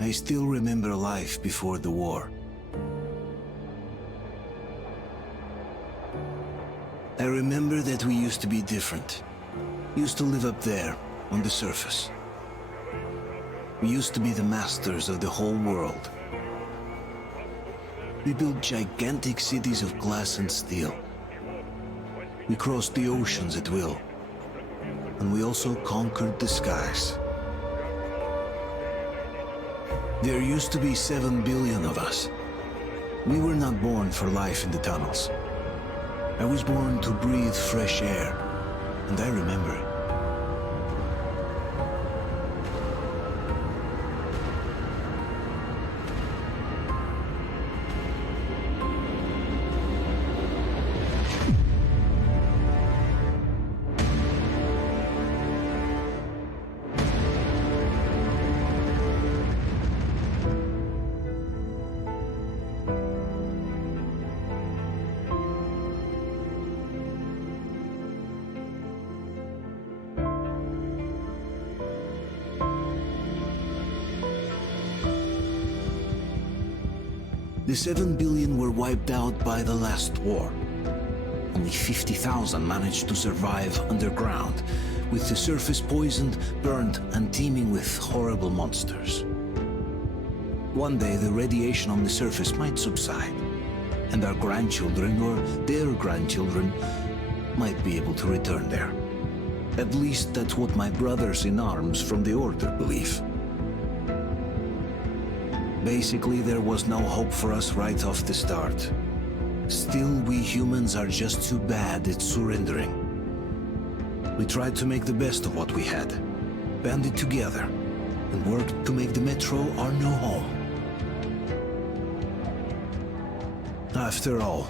I still remember life before the war. I remember that we used to be different. Used to live up there, on the surface. We used to be the masters of the whole world. We built gigantic cities of glass and steel. We crossed the oceans at will. And we also conquered the skies. There used to be 7 billion of us. We were not born for life in the tunnels. I was born to breathe fresh air, and I remember it. The 7 billion were wiped out by the last war. Only 50,000 managed to survive underground, with the surface poisoned, burned, and teeming with horrible monsters. One day the radiation on the surface might subside, and our grandchildren or their grandchildren might be able to return there. At least that's what my brothers in arms from the Order believe. Basically, there was no hope for us right off the start. Still, we humans are just too bad at surrendering. We tried to make the best of what we had, banded together, and worked to make the Metro our new home. After all,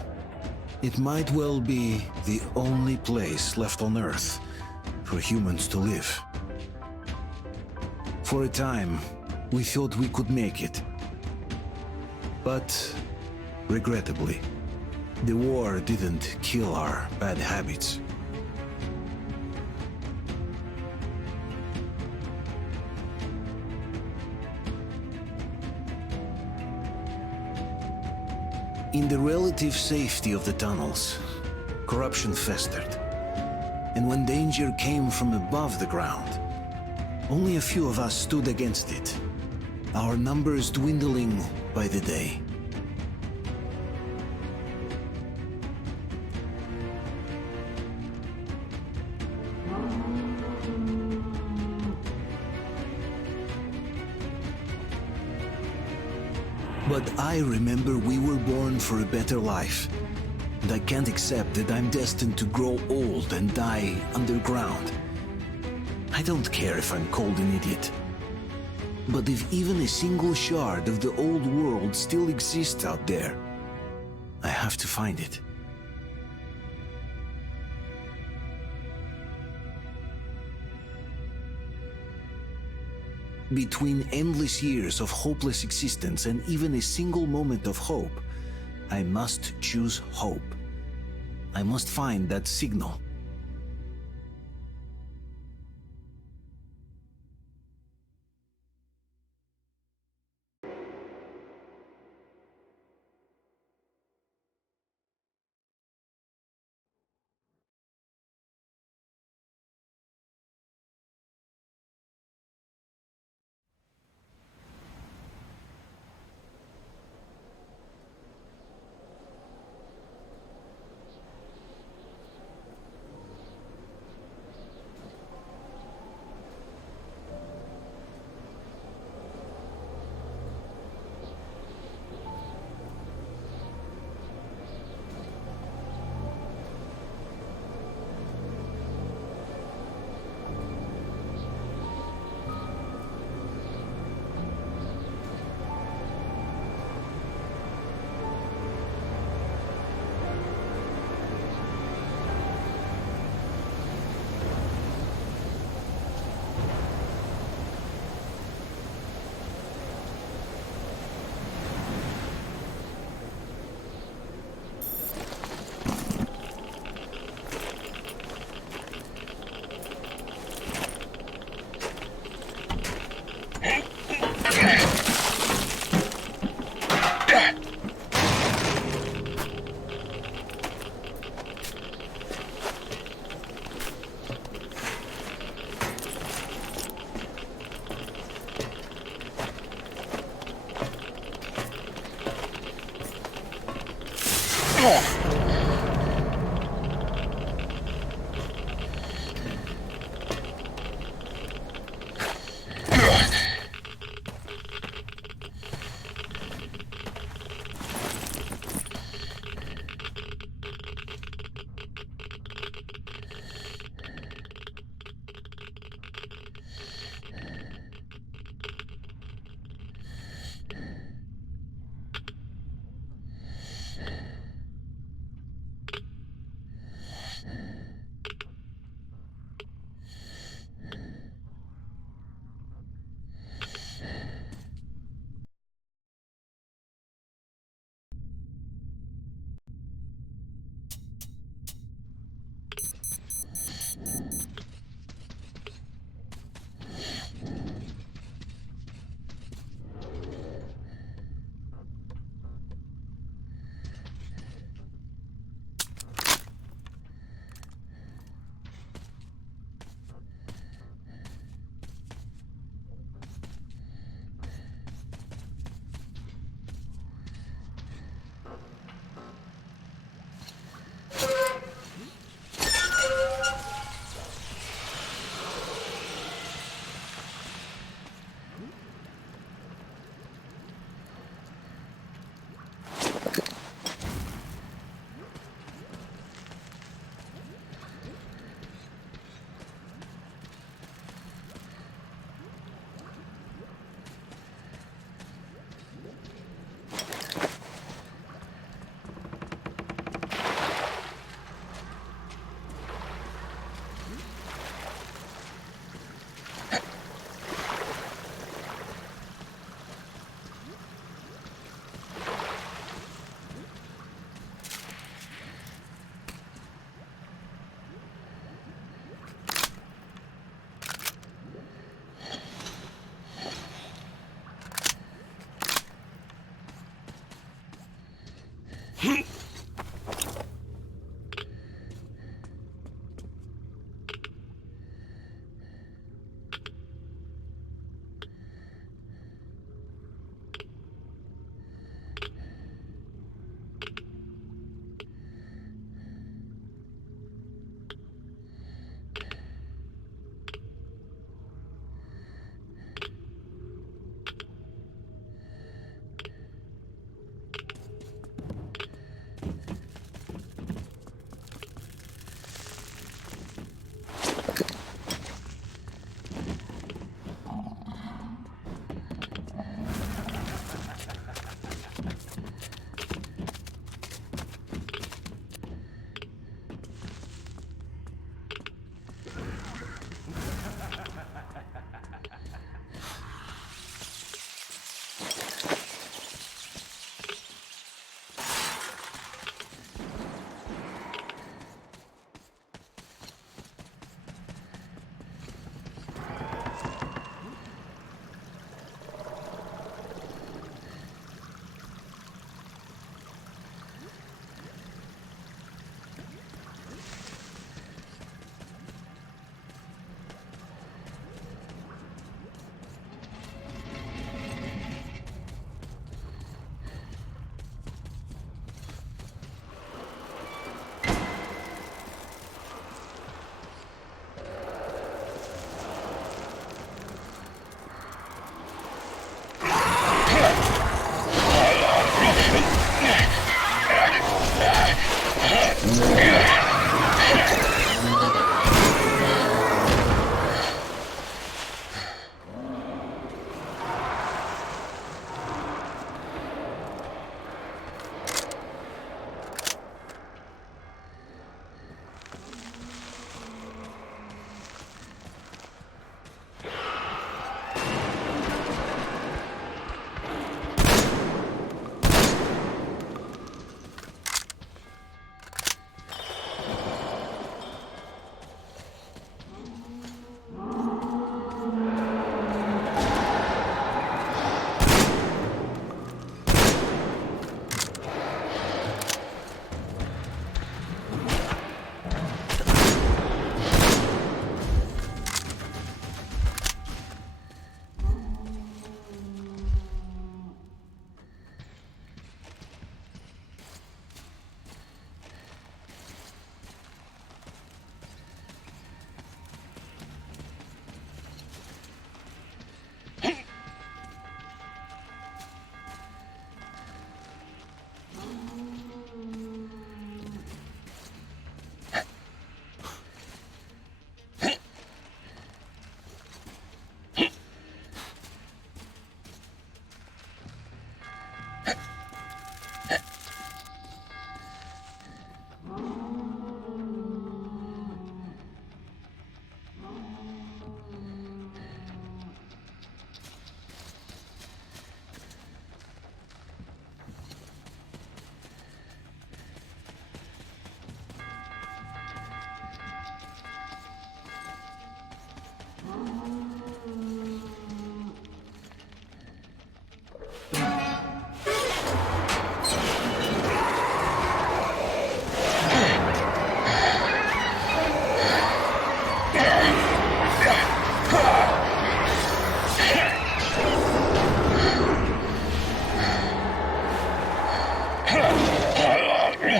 it might well be the only place left on Earth for humans to live. For a time, we thought we could make it. But, regrettably, the war didn't kill our bad habits. In the relative safety of the tunnels, corruption festered. And when danger came from above the ground, only a few of us stood against it, our numbers dwindling by the day. But I remember we were born for a better life, and I can't accept that I'm destined to grow old and die underground. I don't care if I'm called an idiot. But if even a single shard of the old world still exists out there, I have to find it. Between endless years of hopeless existence and even a single moment of hope, I must choose hope. I must find that signal.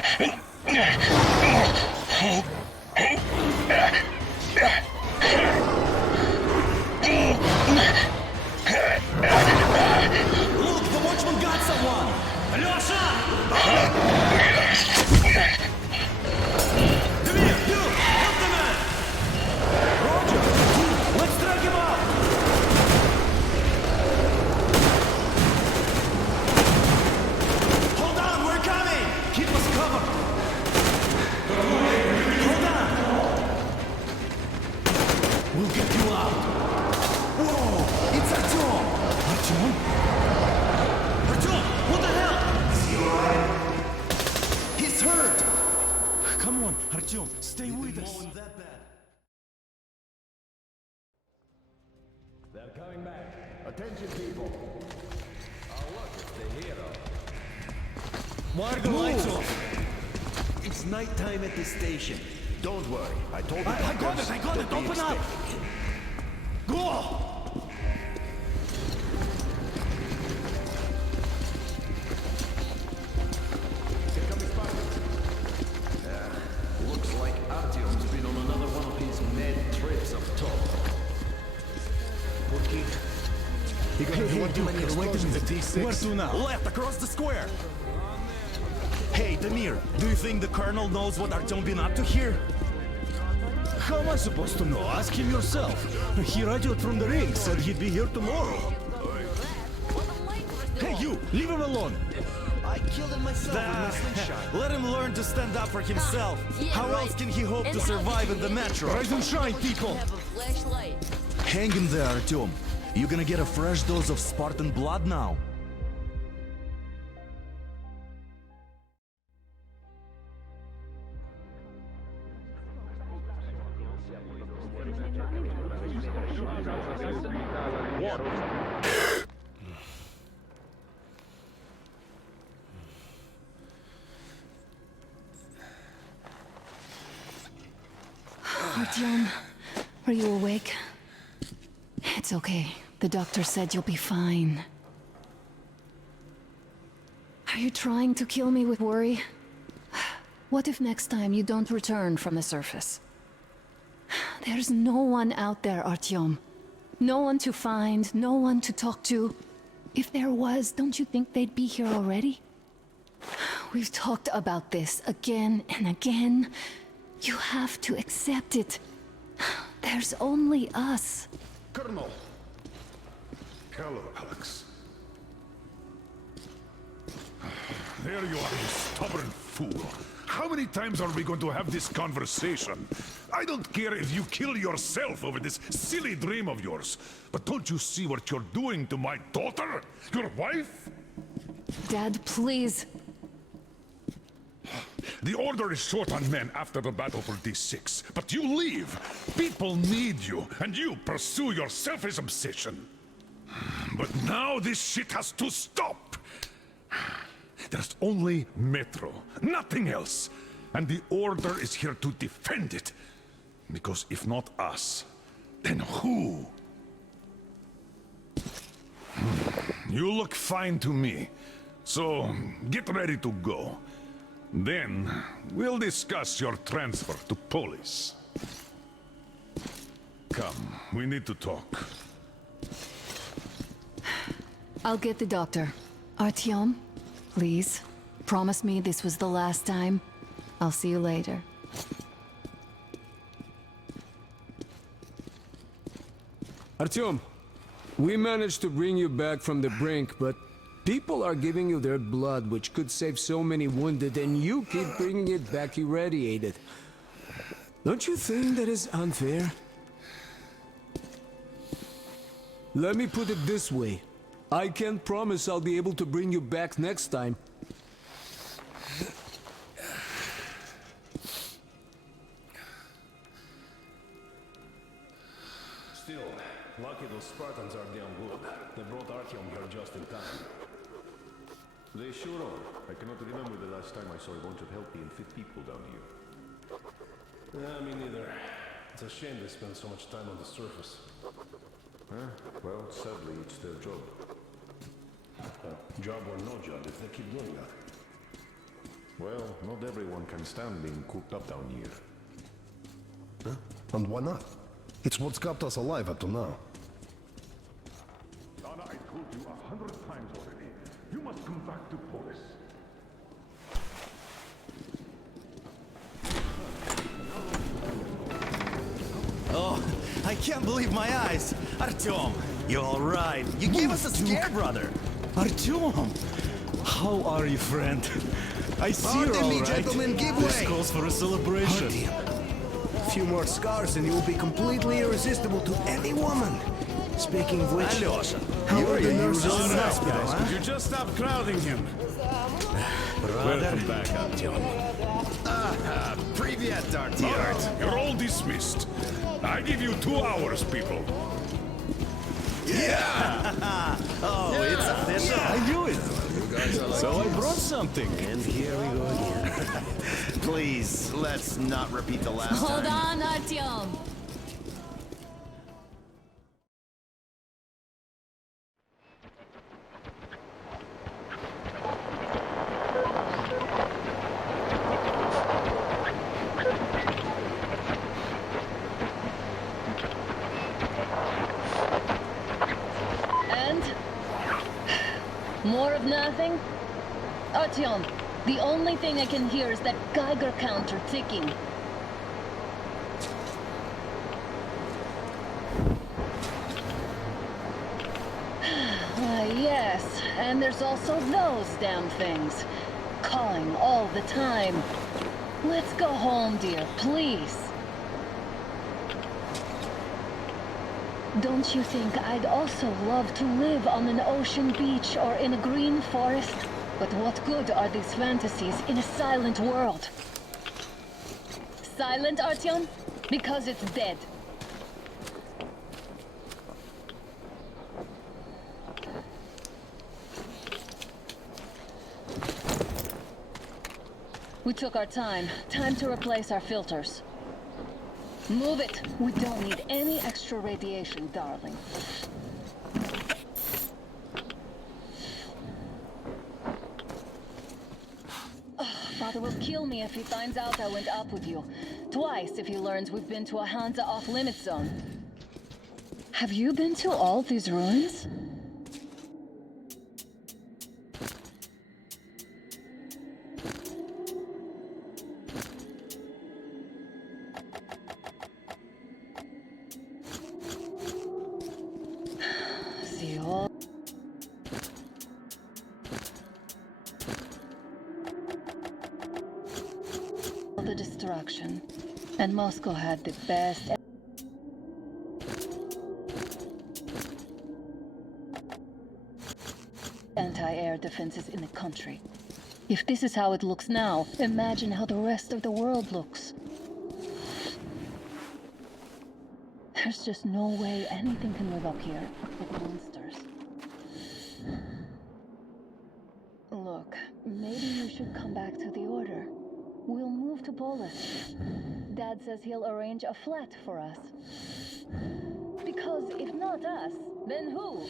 Look, the watchman got someone! Alyosha! Come here, you! Help the man! Roger! Let's drag him out! Hold on, we're coming! Keep us covered! Hold on! We'll get you out! Whoa! It's Artyom! Artyom? Artyom! What the hell? Is he alright? He's hurt! Come on, Artyom, stay with us. That bad. They're coming back. Attention, people. Oh, look, it's the hero. Why are the lights off? It's nighttime at the station. Don't worry. I told you. I got it! Open up! Go! Looks like Artyom's been on another one of his mad trips up top. Okay. Hey, Duke, wait a minute. Where to now? Left, across the square. Hey, Damir, do you think the Colonel knows what Artyom been up to here? How am I supposed to know? Ask him yourself. He radioed from the ring, said he'd be here tomorrow. Hey, you, leave him alone. I killed him myself with my slingshot. Let him learn to stand up for himself. How else can he hope to survive in the metro? Rise and shine, people. Hang in there, Artyom. You gonna get a fresh dose of Spartan blood now. Artyom, are you awake? It's okay. The doctor said you'll be fine. Are you trying to kill me with worry? What if next time you don't return from the surface? There's no one out there, Artyom. No one to find, no one to talk to. If there was, don't you think they'd be here already? We've talked about this again and again. You have to accept it. There's only us. Colonel! Hello, Alex. There you are, you stubborn fool. How many times are we going to have this conversation? I don't care if you kill yourself over this silly dream of yours, but don't you see what you're doing to my daughter? Your wife? Dad, please. The Order is short on men after the battle for D6, but you leave. People need you, and you pursue your selfish obsession. But now this shit has to stop. There's only Metro, nothing else. And the Order is here to defend it. Because if not us, then who? You look fine to me. So, get ready to go. Then, we'll discuss your transfer to Polis. Come, we need to talk. I'll get the doctor. Artyom, please. Promise me this was the last time. I'll see you later. Artyom, we managed to bring you back from the brink, but people are giving you their blood, which could save so many wounded, and you keep bringing it back irradiated. Don't you think that is unfair? Let me put it this way. I can't promise I'll be able to bring you back next time. Still, lucky those Spartans are damn good. They brought Artyom here just in time. They sure are. I cannot remember the last time I saw a bunch of healthy and fit people down here. Me neither. It's a shame they spend so much time on the surface. Well, sadly, it's their job. Job or no job, if they keep doing that. Well, not everyone can stand being cooped up down here. Huh? And why not? It's what's kept us alive up to now. Donna, I told you 100 times already. You must come back to Polis. Oh, I can't believe my eyes. Artyom, you all right? You gave us a scare, brother. Artyom, how are you, friend? I see you're Pardon all me, right. gentlemen, give This way. calls for a celebration. A few more scars and you will be completely irresistible to any woman. Speaking of which, Alyosha, how you're are the your nurses usual in the nice hospital, guys. huh? Could you just stop crowding him? Welcome back, Artyom. Привет, All Artyom. right, you're all dismissed. I give you 2 hours, people. Oh, it's official. I knew it. So I brought something. And here we go again. Please, let's not repeat the last Hold time. on, Artyom. And? More of nothing? Artyom, the only thing I can hear is that Geiger counter ticking. Yes, and there's also those damn things. Calling all the time. Let's go home, dear, please. Don't you think I'd also love to live on an ocean beach or in a green forest? But what good are these fantasies in a silent world? Silent, Artyom? Because it's dead. We took our time. Time to replace our filters. Move it. We don't need any extra radiation, darling. Father will kill me if he finds out I went up with you. Twice if he learns we've been to a Hansa off-limits zone. Have you been to all these ruins? See all the destruction. And Moscow had the best anti-air defenses in the country. If this is how it looks now, imagine how the rest of the world looks. There's just no way anything can live up here with monsters. Look, maybe you should come back to the Order. We'll move to Polis. Dad says he'll arrange a flat for us. Because if not us, then who?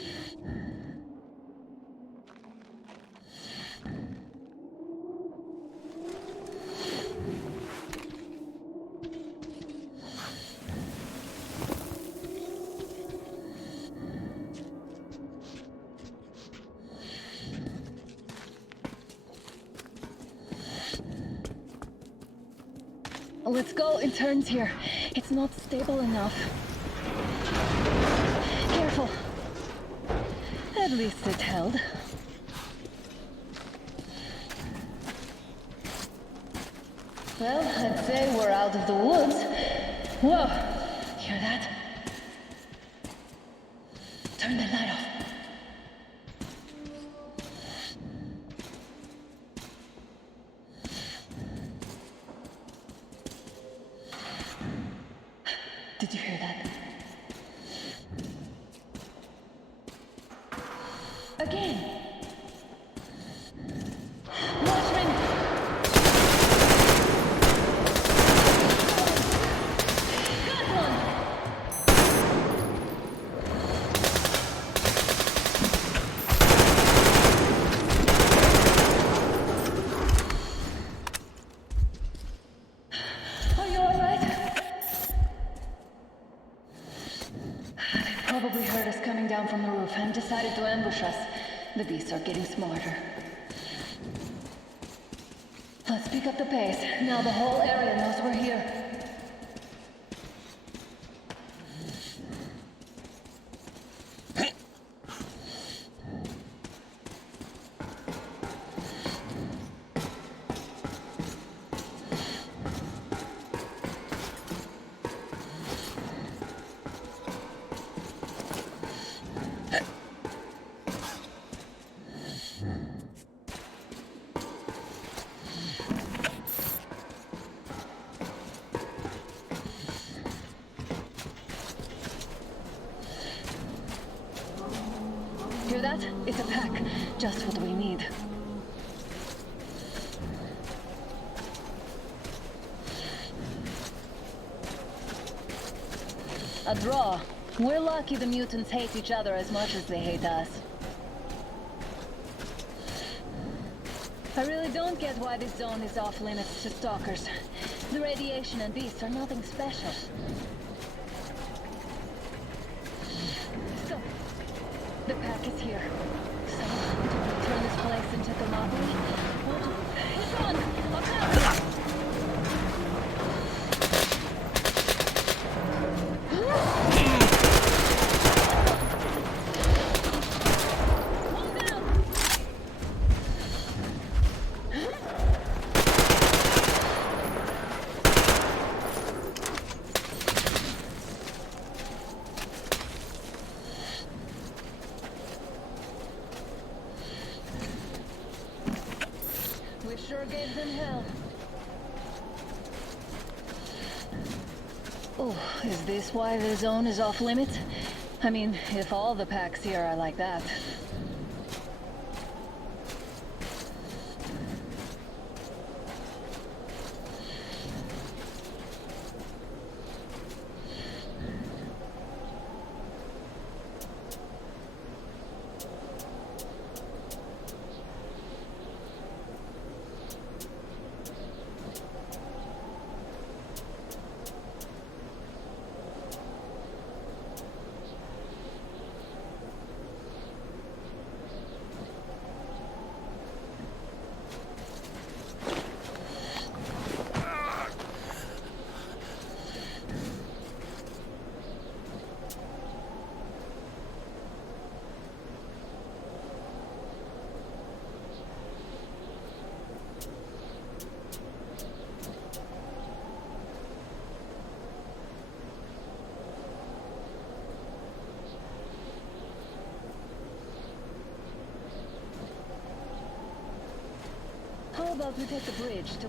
Let's go, it turns here. It's not stable enough. Careful. At least it held. Well, I'd say we're out of the woods. Whoa! Hear that? Turn the light off. Did you hear that? Again! Watchmen! Got one! down from the roof and decided to ambush us. The beasts are getting smarter. Let's pick up the pace. Now the whole area knows we're here. Hear that? It's a pack. Just what we need. A draw. We're lucky the mutants hate each other as much as they hate us. I really don't get why this zone is off limits to stalkers. The radiation and beasts are nothing special. So, the pack is here. So, do we turn this place into Thermopylae? Or do... It's on! Up now! We sure gave them hell. Oh, is this why the zone is off limits? I mean, if all the packs here are like that. How about we take the bridge to...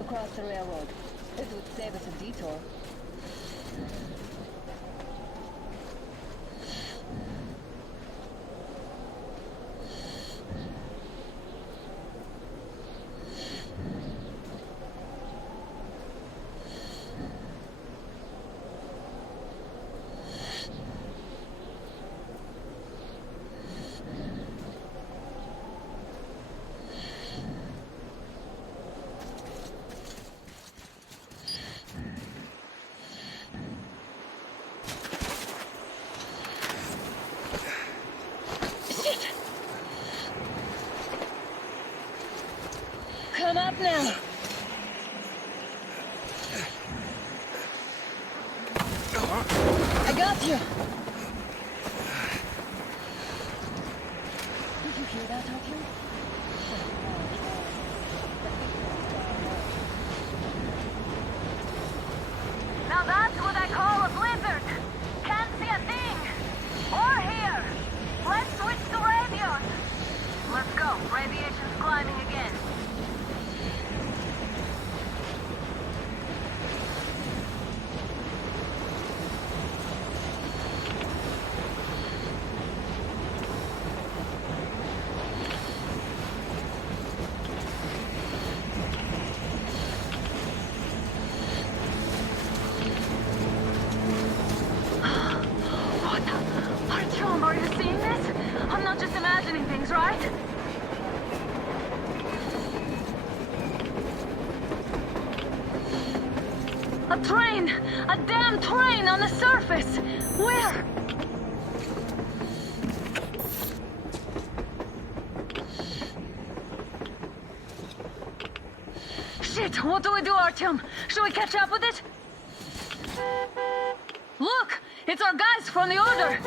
across the railroad. It would save us a detour. Come up now! I got you! Did you hear that, Artyom? Now that's what I call a blizzard! Can't see a thing! Or hear! Let's switch to radios! Let's go, radiation's climbing again. Artyom, are you seeing this? I'm not just imagining things, right? train! A damn train on the surface! Where? Shit, what do we do, Artyom? Should we catch up with it? Look! It's our guys from the Order!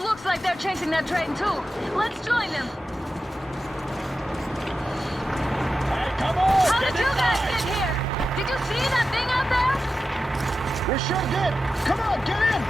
Looks like they're chasing that train too. Let's join them! Hey, come on! How did you guys get here? Did you see that thing out there? We sure did! Come on, get in!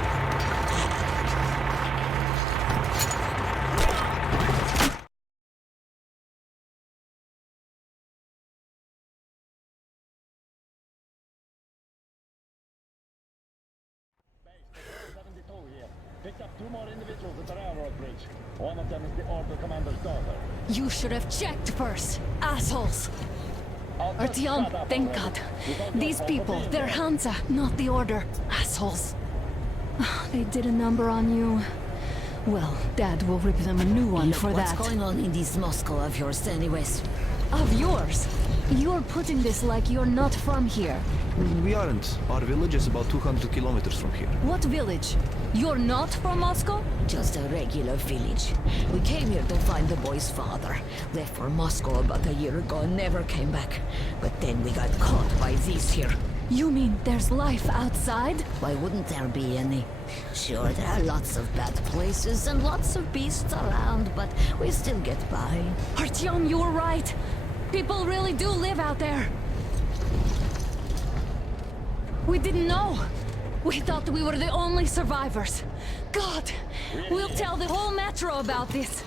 Picked up 2 more individuals at the railroad bridge. One of them is the Order commander's daughter. You should have checked first, assholes. Artyom, thank God. These people, they're Hansa, not the Order. Assholes. They did a number on you. Well, Dad will rip them a new one Look, for that. what's going on in this Moscow of yours anyways? Of yours? You're putting this like you're not from here. We aren't. Our village is about 200 kilometers from here. What village? You're not from Moscow? Just a regular village. We came here to find the boy's father. Left for Moscow about a year ago and never came back. But then we got caught by these here. You mean there's life outside? Why wouldn't there be any? Sure, there are lots of bad places and lots of beasts around, but we still get by. Artyom, you were right. People really do live out there. We didn't know. We thought we were the only survivors. God, we'll tell the whole metro about this.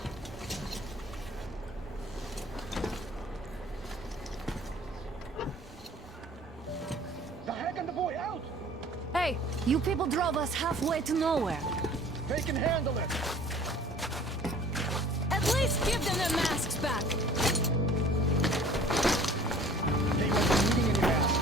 The heck and the boy out! Hey, you people drove us halfway to nowhere. They can handle it! At least give them their masks back. They won't be needing any masks.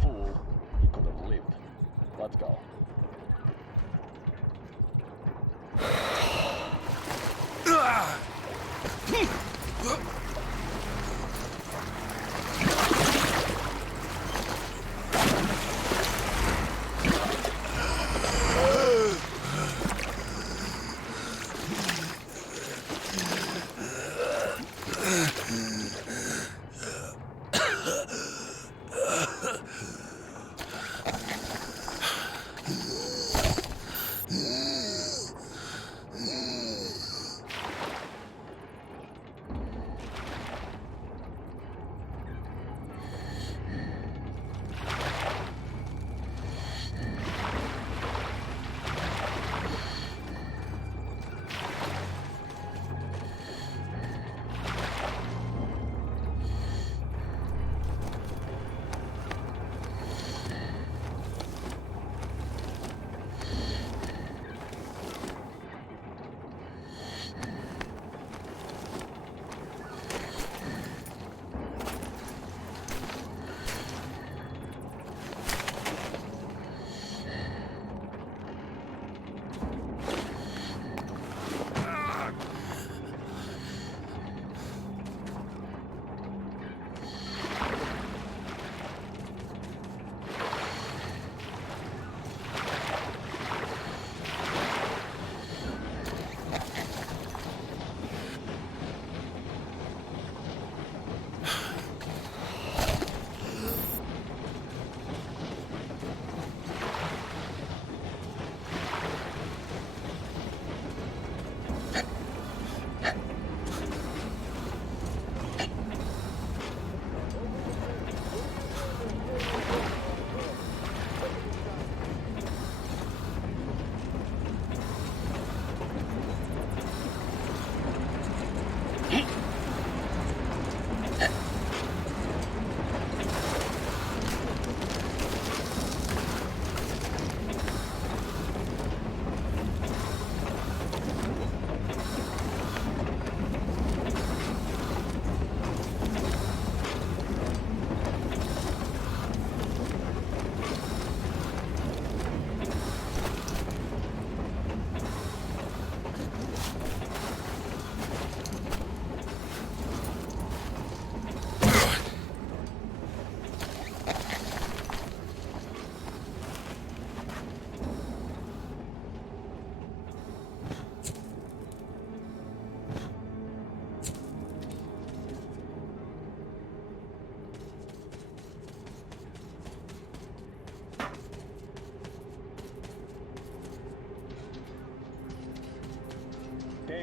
Fool. He could have lived. Let's go.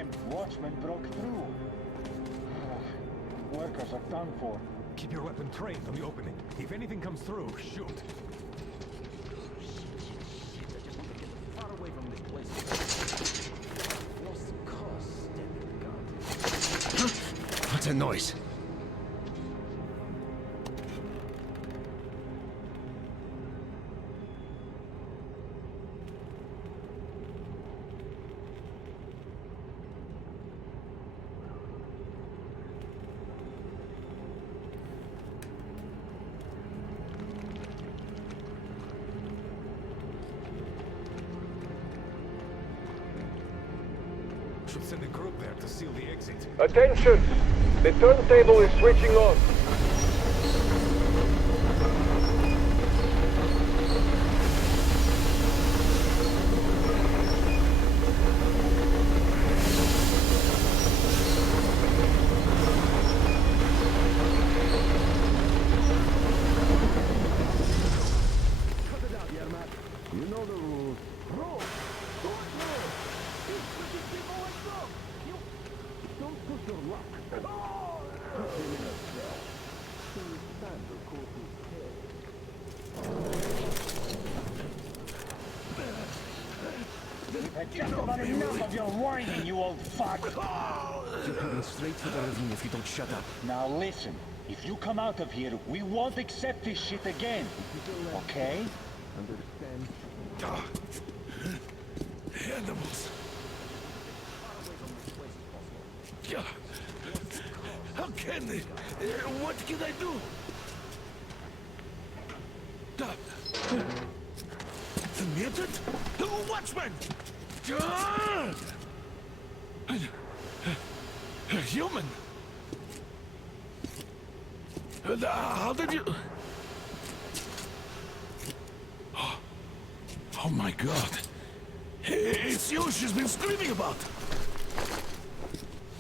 damn watchman broke through. Workers are done for. Keep your weapon trained on the opening. If anything comes through, shoot. I just want to get far away from this place. Lost cause, damn it, God. What's that noise? Should send a group there to seal the exit. Attention! The turntable is switching on. Cut it out, Yermak. You know the rules. Rules? What rules? These wicked people like them. You don't push your luck. Oh! Put him in a cell. Till his standard caught his head. That's just about enough of your whining, you old fuck! You're heading straight for the ravine if you don't shut up. Now listen, if you come out of here, we won't accept this shit again. Okay? Understand? Animals. Yeah. How can they? What can I do? The mutant? Watchman! A human? How did you... Oh my God. It's you she's been screaming about.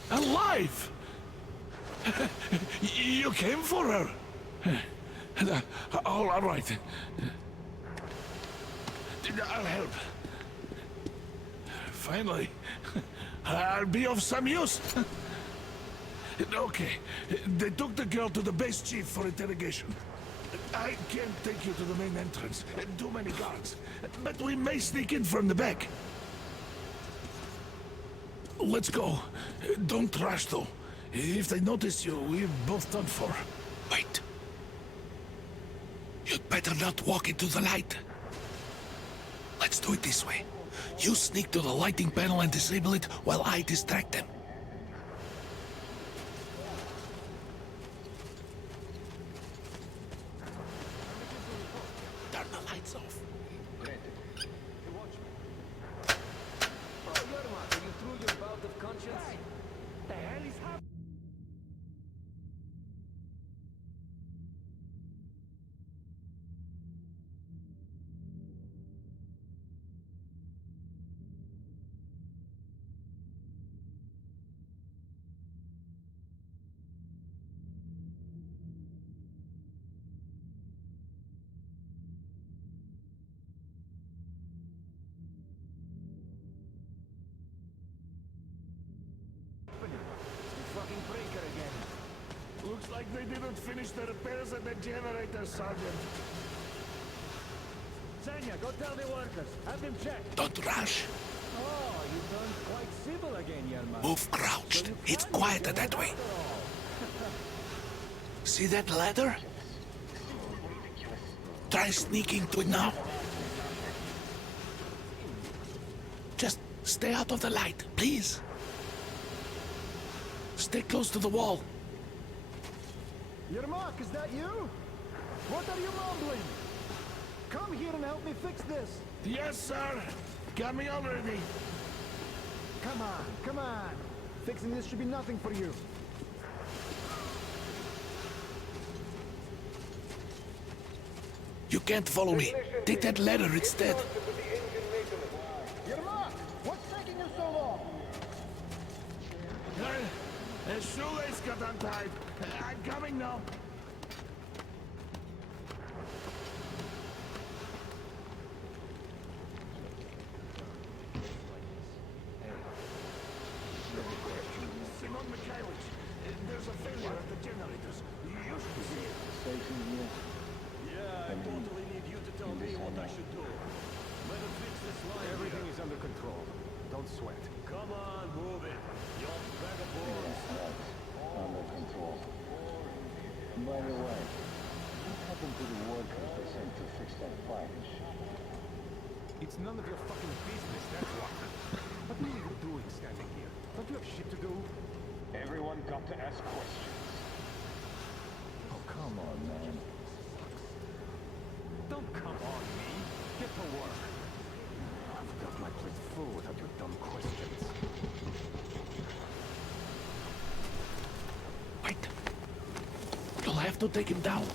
Alive! You came for her. All right. I'll help. Finally, I'll be of some use. Okay, they took the girl to the base chief for interrogation. I can't take you to the main entrance. Too many guards. But we may sneak in from the back. Let's go. Don't rush, though. If they notice you, we're both done for. Wait. You'd better not walk into the light. Let's do it this way. You sneak to the lighting panel and disable it while I distract them. Turn the lights off. Oh, Yermak, are you through your bout of conscience? The hell is happening? Fucking breaker again. Looks like they didn't finish the repairs at the generator, Sergeant. Zanya, go tell the workers. Have them check. Don't rush. Oh, you turned quite civil again, Yermak. Move crouched. It's quieter that way. See that ladder? Try sneaking to it now. Just stay out of the light, please. Stay close to the wall. Yermak, is that you? What are you mumbling? Come here and help me fix this. Yes, sir. Got me already. Come on, come on. Fixing this should be nothing for you. You can't follow me. Take that ladder instead. Yermak, what's taking you so long? The shoelace got untied. I'm coming now. Yeah, I totally need you to tell me what I should do. Better fix this line. Everything is under control. Don't sweat. Come on, move it. You bag of bones. Under control. By the way, what happened to the workers they sent to fix that fire? It's none of your fucking business, that's what. What are you doing standing here? Don't you have shit to do? Everyone got to ask questions. Oh, come on, man. Don't come on me. Get to work. I've got my plate full without your dumb questions. Wait. You'll have to take him down.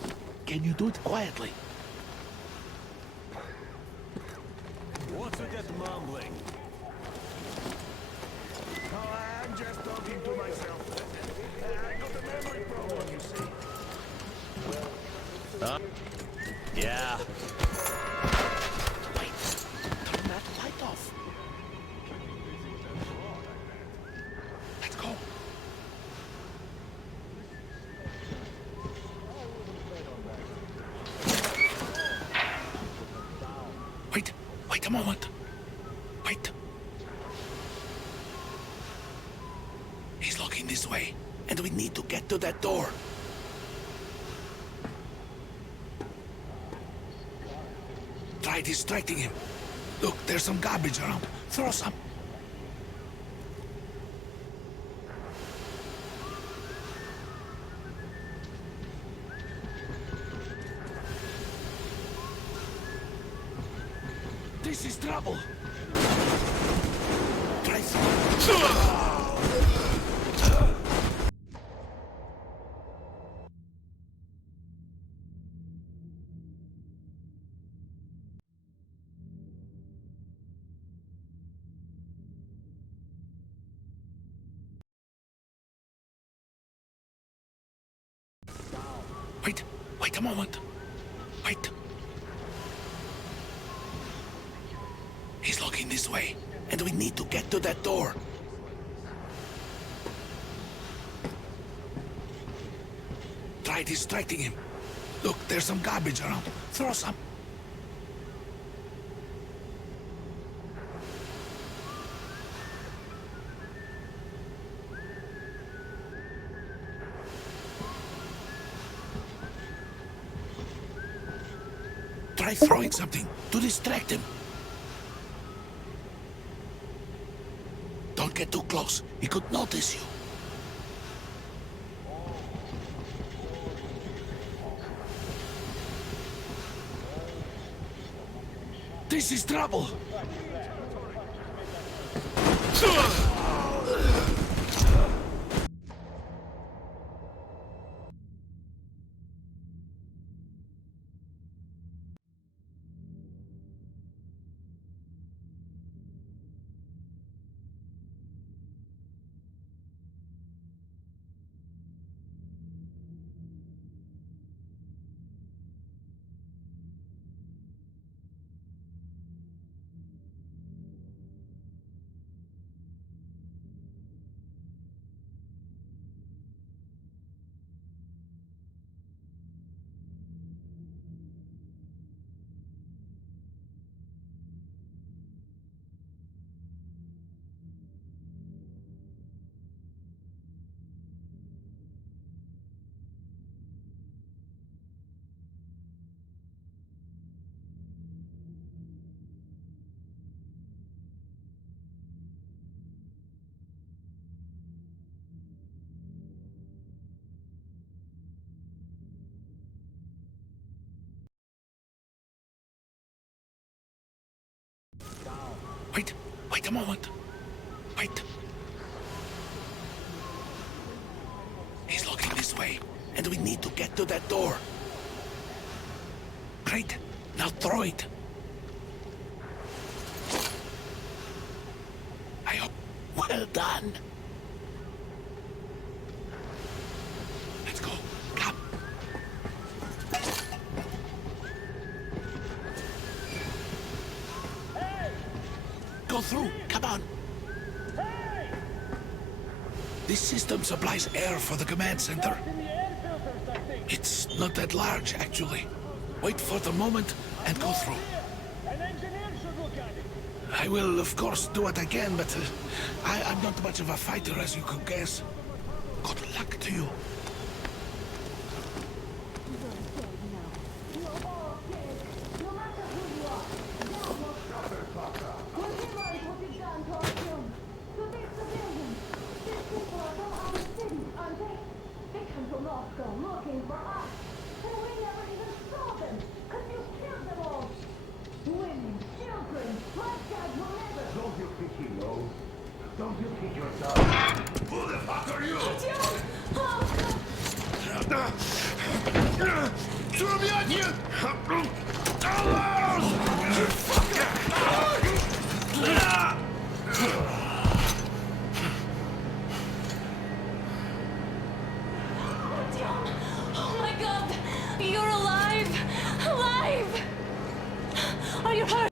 Can you do it quietly? What's with that mumbling? Oh, I'm just talking to myself. I got a memory problem, you see. Yeah. Wait. Turn that light off. Let's go. Wait a moment. Wait. He's looking this way, and we need to get to that door. Try distracting him. Look, there's some garbage around. Throw some. This is trouble. Try Wait a moment. Wait. He's looking this way, and we need to get to that door. Try distracting him. Look, there's some garbage around. Throw some. Try throwing something to distract him. Don't get too close. He could notice you. This is trouble. Wait a moment. Wait. He's looking this way, and we need to get to that door. Great. Now throw it. I hope. Well done. Let's go. Come. Go through. Come on. This system supplies air for the command center. It's not that large, actually. Wait for the moment and go through. An engineer should look at it. I will, of course, do what I can, but I'm not much of a fighter, as you could guess. Good luck to you. Don't you kick yourself? Who the fuck are you? Oh my god! You're alive! Alive! Are you hurt?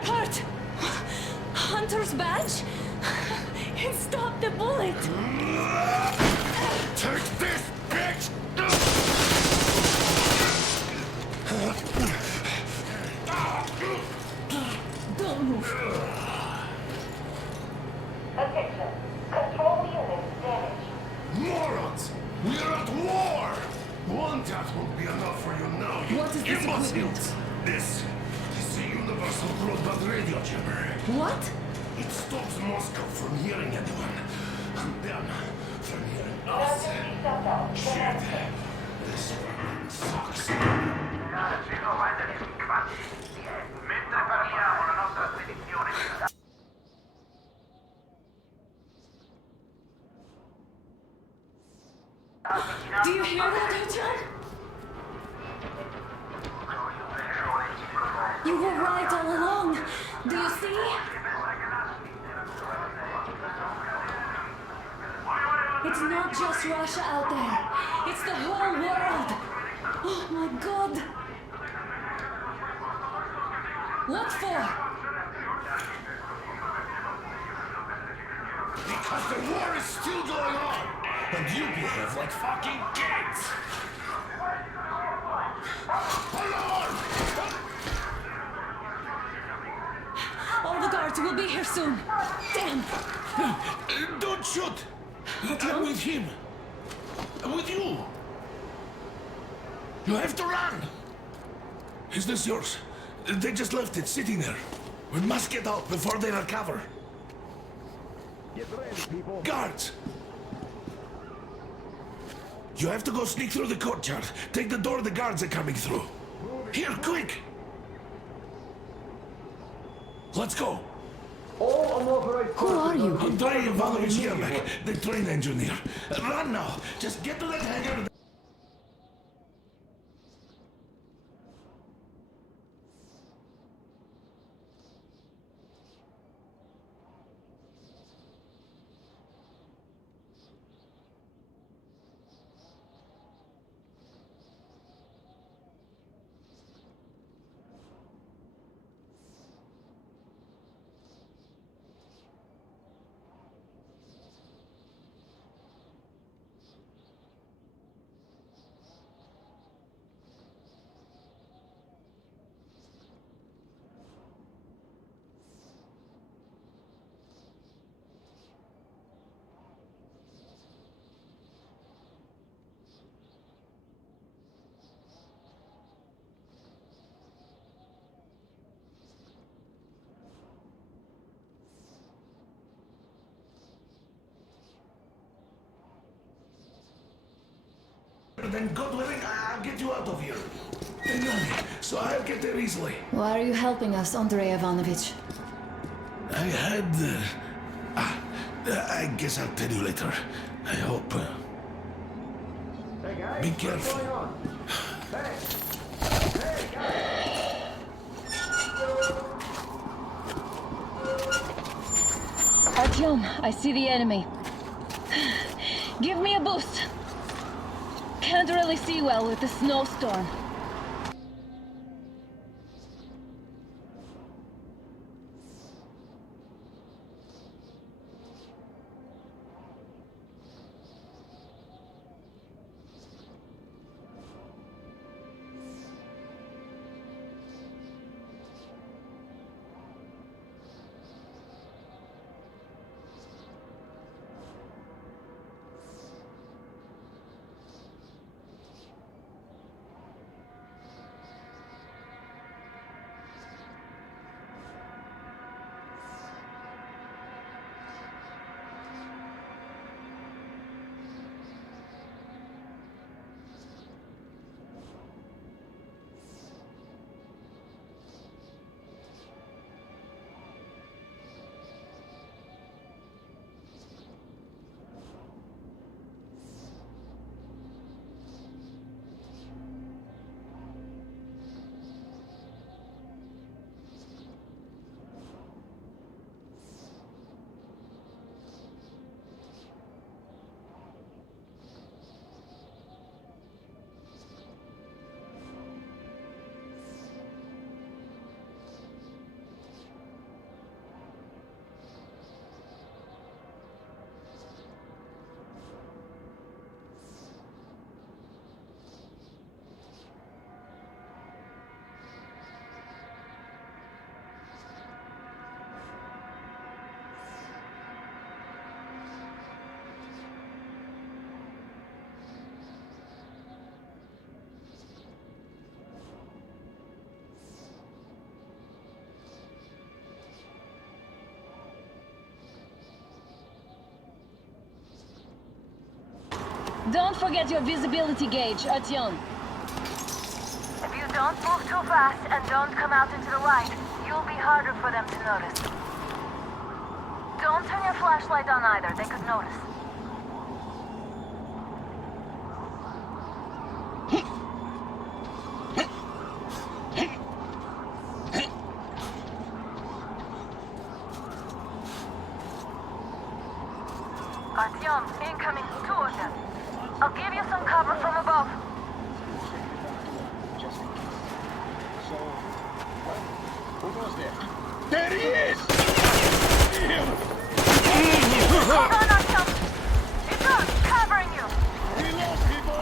Hurt! Hunter's badge? It stopped the bullet! Take this, bitch! Don't move. Attention. Control units damaged. Morons! We're at war! One tap won't be enough for you now, you What is this imbeciles! equipment? This is the Universal Broadband Radio Jammer. What? It stops Moscow from hearing anyone, and them from hearing us. Shit. This sucks. Mentre parliamo, la nostra spedizione Do you hear that, John? You were right all along. Do you see? It's not just Russia out there. It's the whole world. Oh my god. What for? Because the war is still going on, and you behave like fucking kids! Alarm! All the guards will be here soon. Damn. Don't shoot! I'm with him. I'm with you. You have to run. Is this yours? They just left it sitting there. We must get out before they recover. Get ready, people. Guards! You have to go sneak through the courtyard. Take the door the guards are coming through. Here, quick! Let's go. All unauthorized Who are you? Andrei Ivanovich Yermak, the train engineer. Run now. Just get to that hangar. Then God willing, I'll get you out of here. They know me, so I'll get there easily. Why are you helping us, Andrei Ivanovich? I had... I guess I'll tell you later. I hope. Hey guys, Be careful. what's going on? Hey! Hey guys! Artyom, I see the enemy. Give me a boost. Can't really see well with the snowstorm. Don't forget your visibility gauge, Artyom. If you don't move too fast and don't come out into the light, you'll be harder for them to notice. Don't turn your flashlight on either, they could notice. Artyom, incoming, 2 of them. I'll give you some cover from above. So, who goes there? There he is! Hold on, Artyom. It's us, covering you. Reload, people!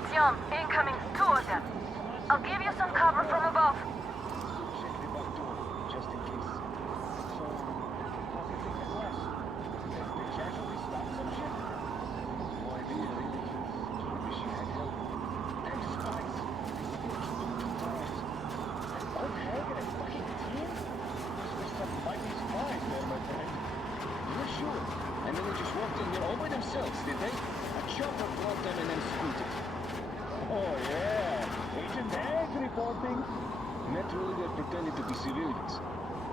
Artyom, incoming. 2 of them. I'll give you some cover from above. Check the back door, just in case. So, what do you think it was? That bitch actually stopped some shit? Why did you really? I wish you had help. And spies! They still keep me surprised. And Cold Hagen and fucking team? These were some mighty spies there, my friend. You're sure? And then they just walked in here all by themselves, did they? A chopper brought them and then scooted. Oh yeah, Agent Egg reporting. Naturally, they're pretending to be civilians.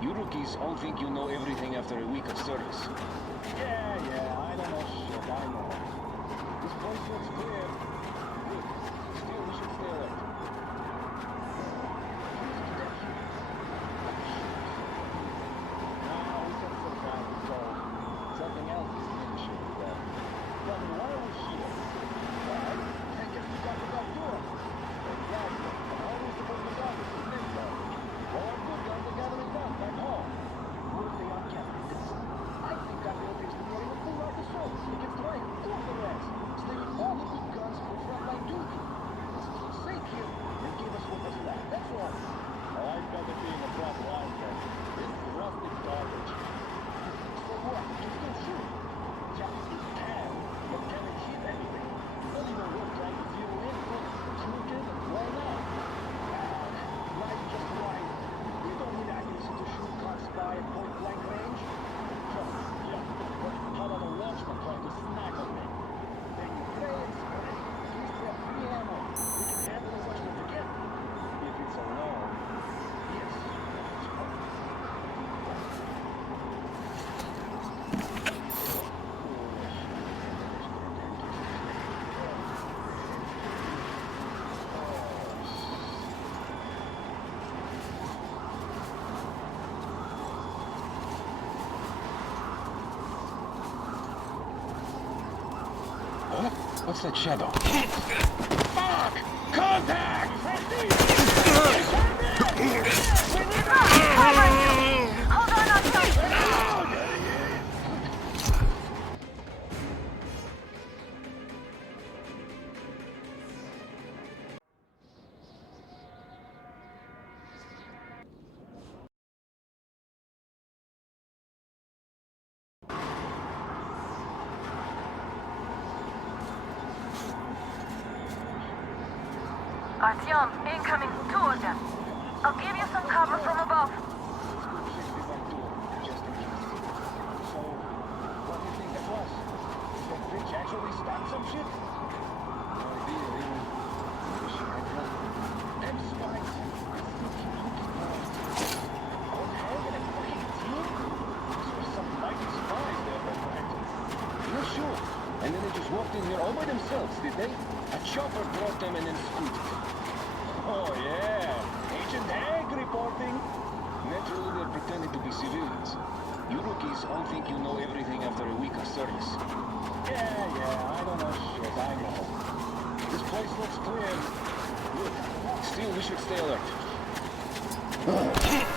You rookies all think you know everything after a week of service. Yeah, I don't know shit, I know. This place looks clear. Good. Still, we should stay alert. Now we can survive, so something else is in the ship there. Tell me, why are we here? Why? I guess we got the back door. Exactly. And how are we supposed to guard it? Inside. Well, our good guys are gathering down back home. What if they aren't gathering this? I think our real is we are even pull out the swords against the right or the rest. Stealing all the good guns for frontline duty. Let's keep safe here and give us what was left. That's all. Oh, I've got it being a front line, man. This is rusted garbage. So what? You can still shoot. Yeah, you can. But can it hit anything? Not even worth trying to zero in. Sneak in and why not? Right, just right. We don't need accuracy to shoot cars by at point blank range. Sure, yeah. But how about a watchman trying to snag on me? Then you pray and spray. At least we have free ammo. We can handle as much as we get. If it's alone. Yes. Huh? What's that shadow? Fuck! Contact! Hold on, Artyom. Artyom, incoming. 2 of them. I'll give you some cover from above. Check the back door, just in case. So, what do you think that was? Did that bitch actually stop some shit? No idea, really. Wish you had help. Them spies. I still keep looking for them. Cold Hagen and fucking team? These were some mighty spies there, my friend. You're sure? And then they just walked in here all by themselves, did they? A chopper brought them and then scooted. Oh yeah, Agent Egg reporting. Naturally, they're pretending to be civilians. You rookies all think you know everything after a week of service. Yeah, I don't know shit, I know. This place looks clear. Good. Still, we should stay alert.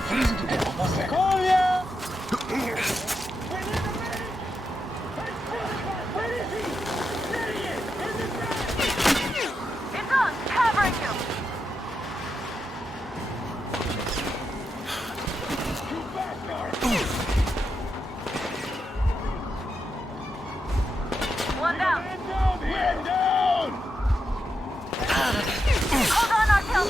Freezing to death. What's that? Oh yeah! Where is he? There he is! In the back! It's on. Covering you. You bastard! One down. Man down! Hold on, Artyom.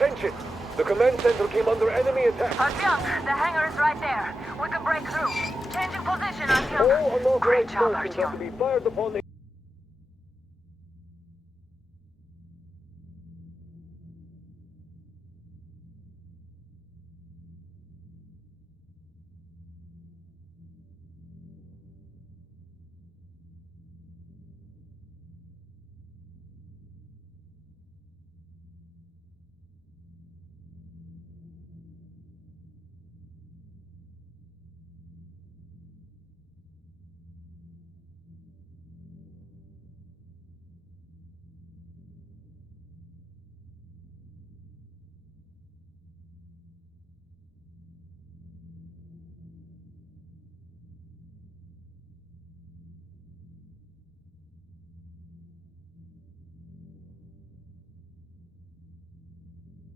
Attention! The command center came under enemy attack. Artyom, the hangar is right there. We can break through. Changing position, Artyom. All unauthorized Great job, persons are to Artyom. be fired upon the...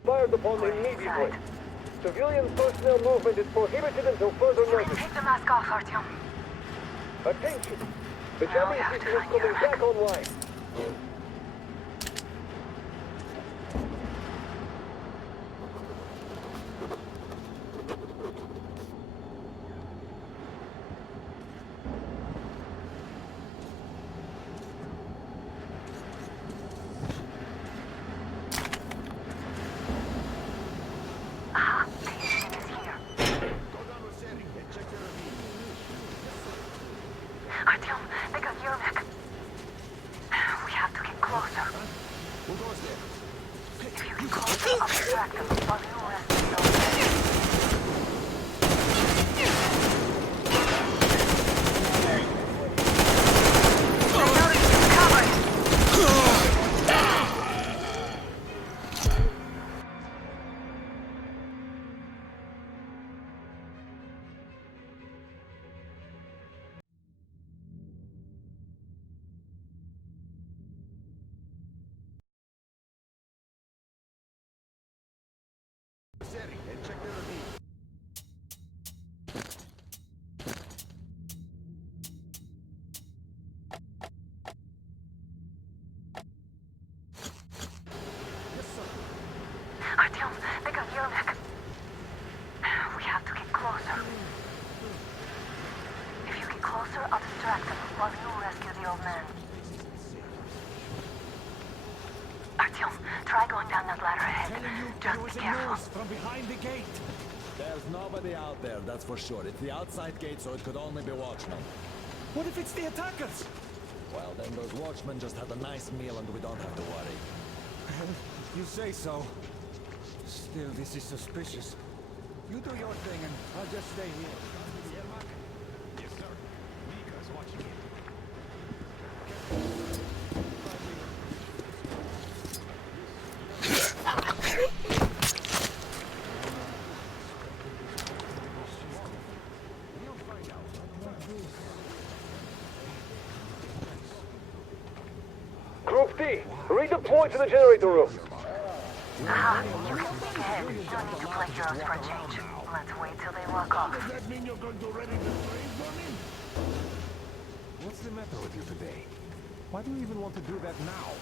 Fired upon immediately. Civilian personnel movement is prohibited until further notice. Take the mask off, Artyom. Attention! The Now we jamming have to system is find coming Yermak. back online. Aha, the engine is here. Artyom, they got Yermak. We have to get closer. If you get closer, I'll distract them while you rest yourself. They noticed you covered. Artyom, they got Yermak. We have to get closer. If you get closer, I'll distract them while you rescue the old man. Artyom, try going down that ladder ahead. Just be careful. from behind the gate. There's nobody out there, that's for sure. It's the outside gate, so it could only be watchmen. What if it's the attackers? Well, then those watchmen just had a nice meal and we don't have to worry. You say so. Still, this is suspicious. You do your thing and I'll just stay here. Yes, sir. Mika's watching you. Group D, redeploy to the generator room. Aha, you can sneak ahead. You don't need to play heroes for a change. Let's wait till they walk off. Does that mean you're going to ready the train for me? What's the matter with you today? Why do you even want to do that now?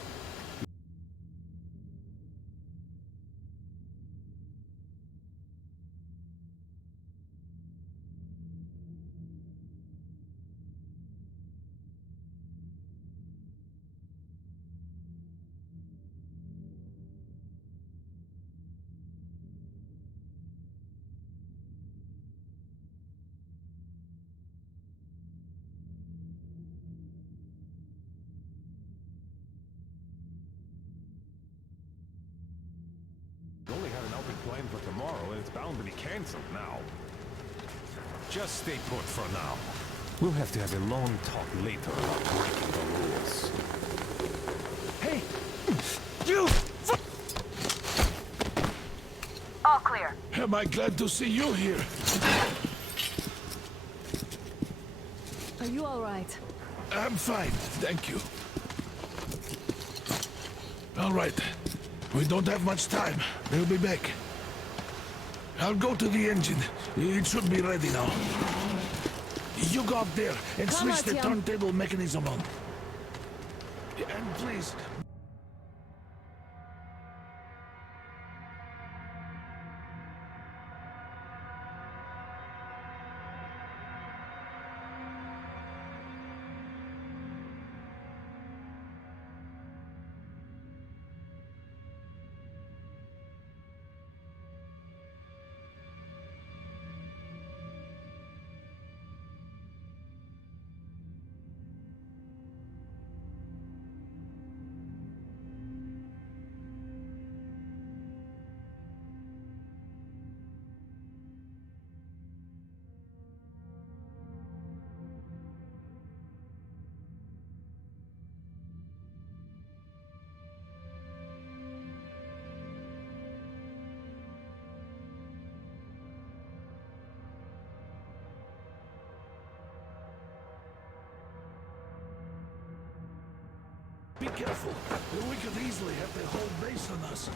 You only had an outing planned for tomorrow, and it's bound to be cancelled now. Just stay put for now. We'll have to have a long talk later about breaking the rules. Hey! You! All clear. Am I glad to see you here? Are you all right? I'm fine, thank you. All right. We don't have much time. They'll be back. I'll go to the engine. It should be ready now. You go up there and Come, switch the Artyom. turntable mechanism on. And please, Be careful. We could easily have their whole base on us.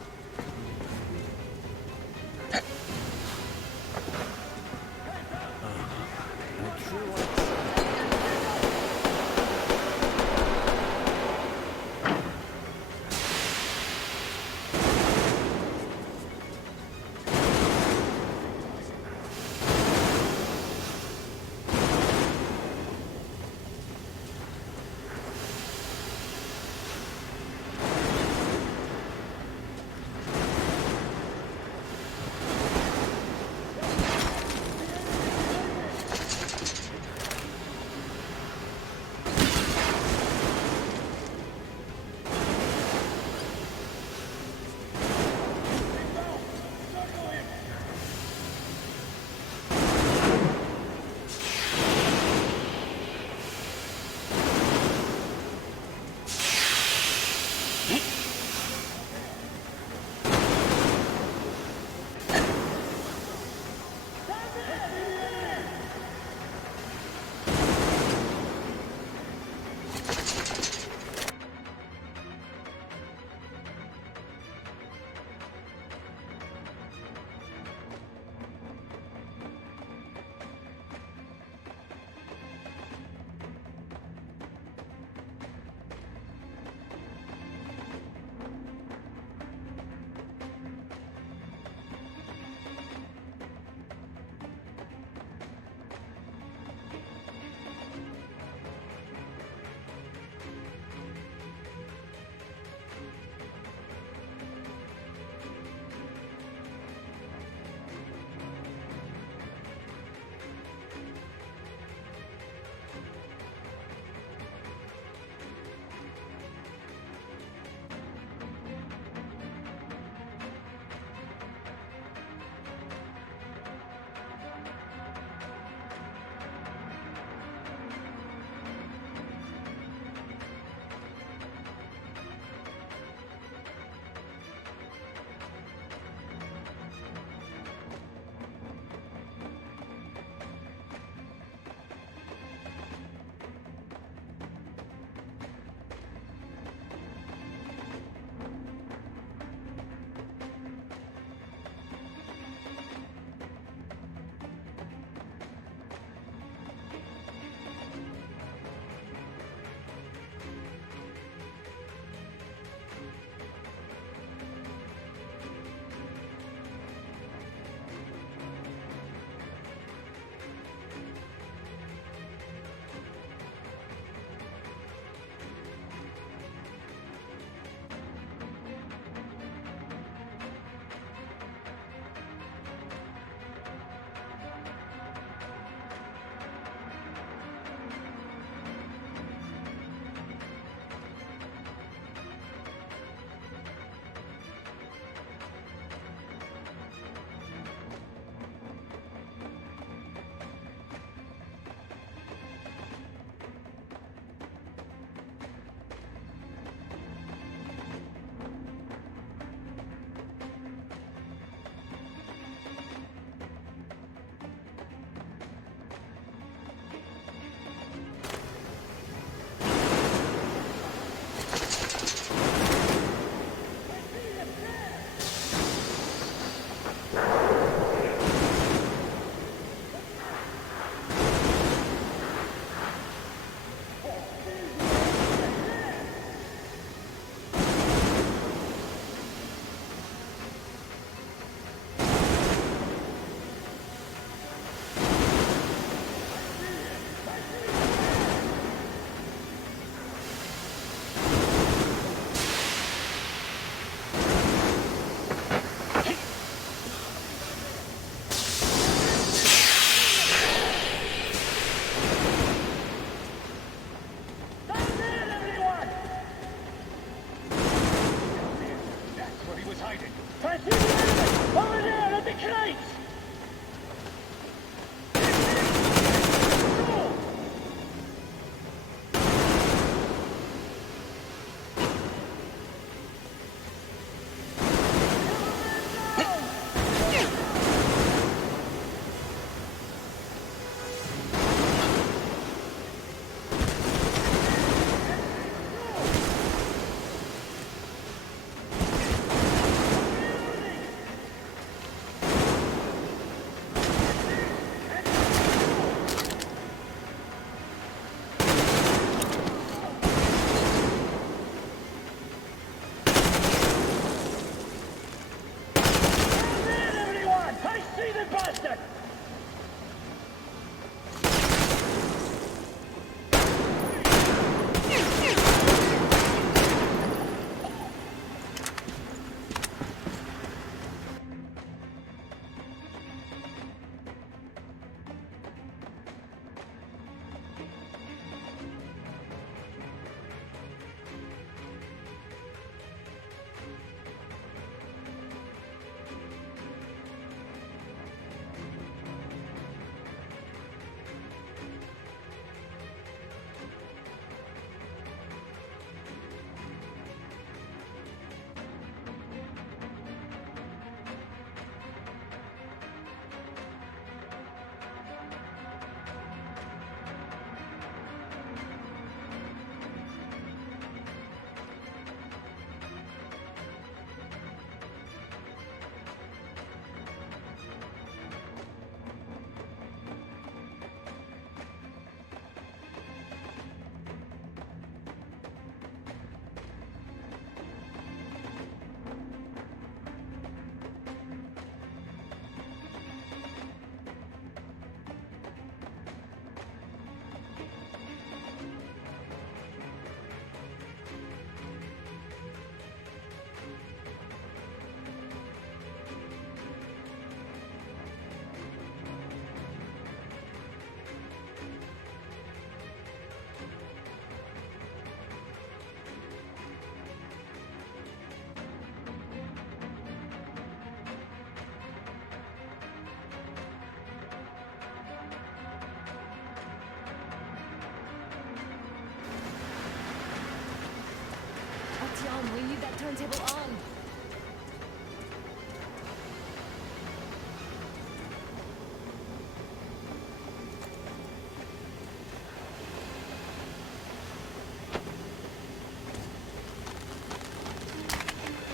We need that turntable on.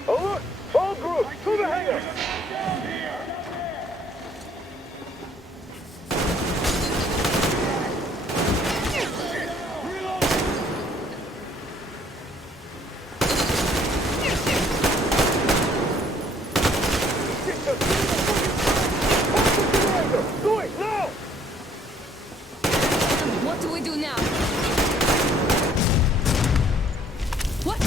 Alert! All groups, to the hangar! Do it, now! What do we do now? What?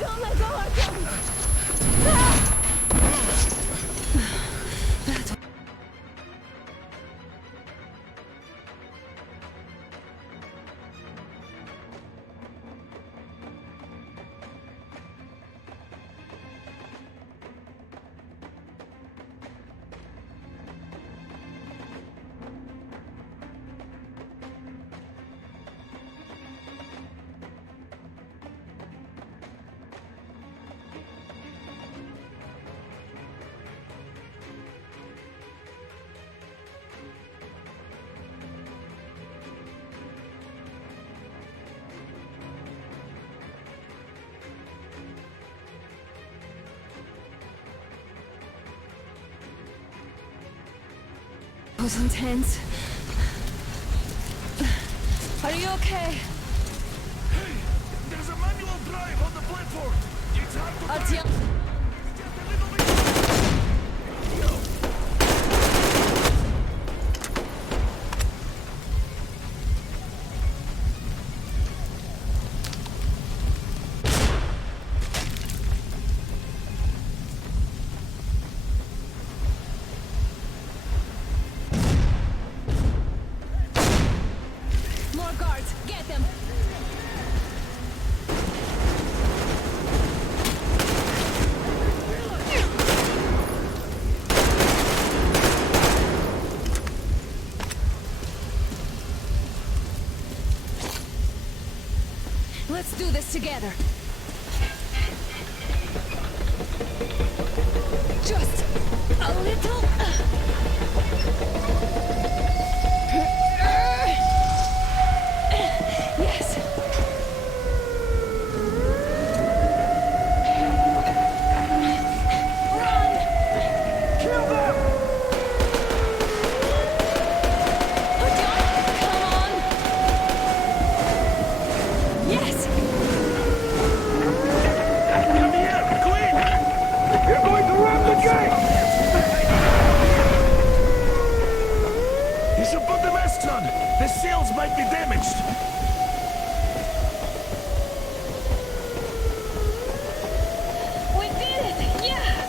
Don't let go, Artyom! Was intense. Are you okay? Hey, there's a manual drive on the platform. It's hard to Artyom. Just a little bit. Yo. More guards. Get them. Let's do this together. Just a little. Yes. Run! Kill them! Come on! Yes! Come here, quick! You're going to ram the gate! You should put the masks on. The seals might be damaged. We did it! Yeah!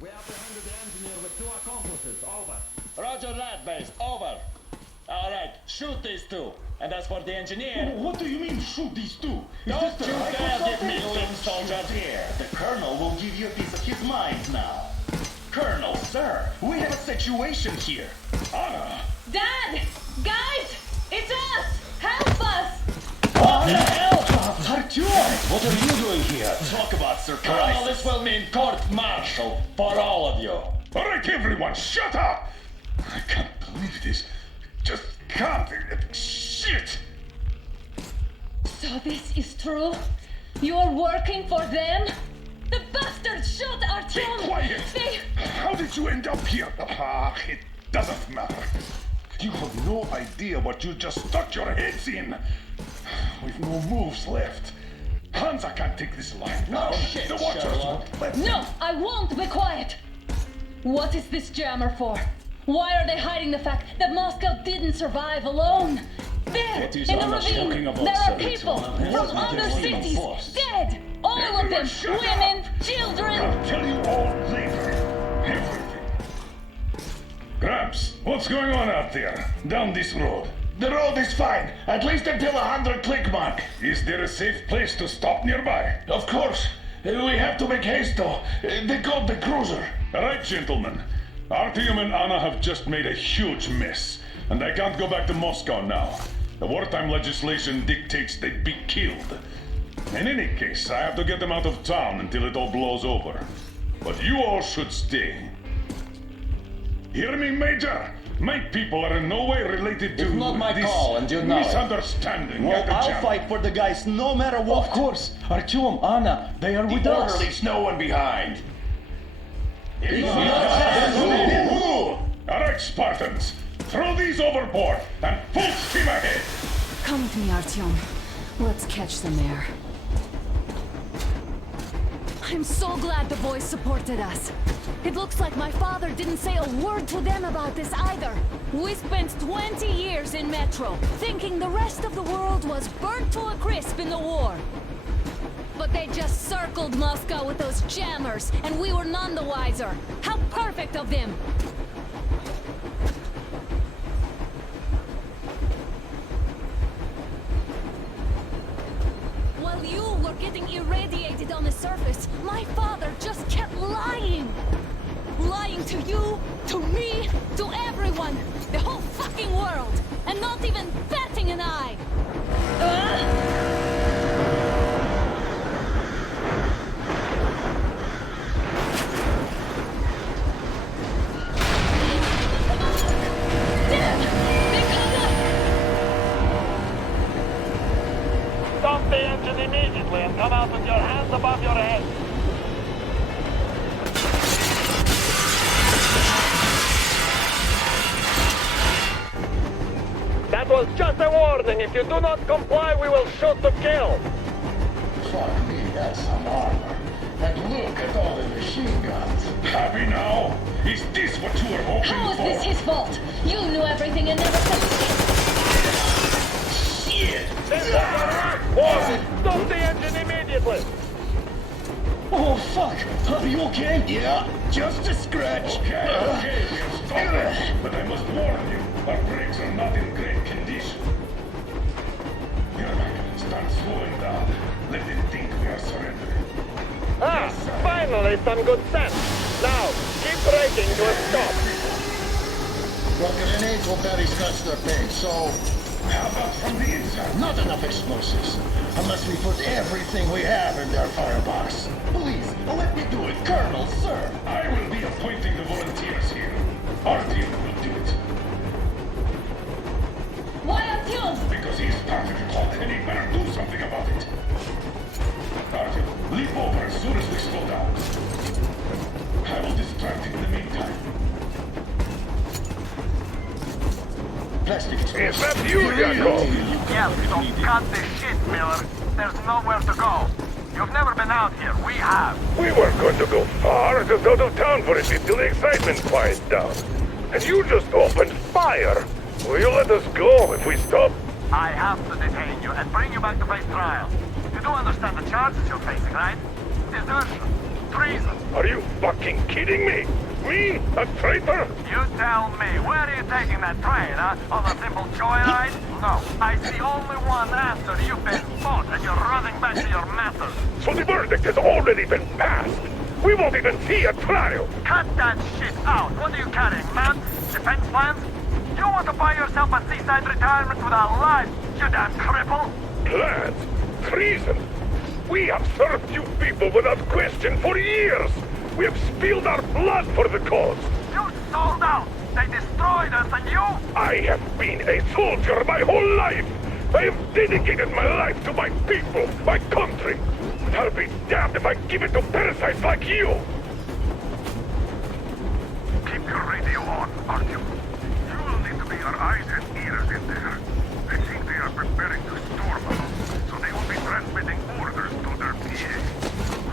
We apprehended the engineer with 2 accomplices. Over. Roger that, base. Over. All right, shoot these 2. And as for the engineer... What do you mean, shoot these two? Don't you dare give me limb, soldier! Here, the Colonel will give you a piece of his mind now. Colonel, sir, we have a situation here. Anna! Dad! Guys! It's us! Help us! What the hell? Artyom! What are you doing here? Talk about surprise. Colonel, this will mean court-martial for all of you. All right, everyone, shut up! I can't believe this. Just can't. Shit! So this is true? You're working for them? The bastards shot Artyom! Be quiet! They... How did you end up here? Ah, it doesn't matter. You have no idea what you just stuck your heads in. We've no moves left. Hansa can't take this line. No shit, the Watchers Sherlock. won't let No, I won't be quiet! What is this jammer for? Why are they hiding the fact that Moscow didn't survive alone? There, What is in the Anna talking ravine, about, there are sir? people It's from one of other them. cities, Force. dead! All of them, Everyone shut women, children! I'll tell you all later. Everything. Graham, Chaps, what's going on out there? Down this road? The road is fine, at least until 100 click mark. Is there a safe place to stop nearby? Of course. We have to make haste though. They called the cruiser. Alright, gentlemen. Artyom and Anna have just made a huge mess, and I can't go back to Moscow now. The wartime legislation dictates they'd be killed. In any case, I have to get them out of town until it all blows over. But you all should stay. Hear me, Major? My people are in no way related to It's not my this call, and you know it. misunderstanding. Well, at the I'll camp. fight for the guys no matter what. Of course, Artyom, Anna, they are with The us. order leaves no one behind. Alright, Spartans. Throw these overboard and full steam ahead. Come with me, Artyom. Let's catch some air. I'm so glad the boys supported us. It looks like my father didn't say a word to them about this either. We spent 20 years in Metro, thinking the rest of the world was burnt to a crisp in the war. But they just circled Moscow with those jammers, and we were none the wiser. How perfect of them! While you were getting irradiated on the surface, my father just kept lying! Lying to you, to me, to everyone! The whole fucking world! And not even batting an eye! Stop the engine immediately and come out with your hands above your head. That was just a warning. If you do not comply, we will shoot to kill. Fuck me, that's some armor. And look at all the machine guns. Happy now? Is this what you were hoping How is for? this his fault? You knew everything and never said Shit! This is your right. Warning. Stop the engine immediately. Oh, fuck! Are you okay? Yeah, just a scratch. Okay, we'll stop it. But I must warn you, our brakes are not in great condition. Yermak, start slowing down. Let them think we are surrendering. Ah, finally some good sense. Now, keep braking to a stop. Well, grenades will barely scratch their paint, so... How about from the inside? Not enough explosives. Unless we put everything we have in their firebox. Please, let me do it, Colonel, sir. I will be appointing the volunteers here. Artyom will do it. Why Artyom? Because he's part of the cult and he better do something about it. Artyom, leap over as soon as we slow down. I will distract him in the meantime. Plastic Is that you, Yakov? Yes, so cut this shit, Miller. There's nowhere to go. You've never been out here. We have. We weren't going to go far, just out of town for a bit till the excitement quiets down. And you just opened fire. Will you let us go if we stop? I have to detain you and bring you back to face trial. You do understand the charges you're facing, right? Desertion. Treason. Are you fucking kidding me? Me? A traitor? You tell me, where are you taking that train, huh? On a simple joyride? No, I see only one answer. You've been fought and you're running back to your masters. So the verdict has already been passed. We won't even see a trial. Cut that shit out. What are you carrying, man? Defense plans? You want to buy yourself a seaside retirement without life, you damn cripple? Plans? Treason? We have served you people without question for years. We have spilled our blood for the cause. You sold out. They destroyed us and you... I have been a soldier my whole life. I have dedicated my life to my people, my country. But I'll be damned if I give it to parasites like you. Keep your radio on, Artyom. You will need to be your eyes and ears in there. I think they are preparing to storm us, so they will be transmitting orders to their PA.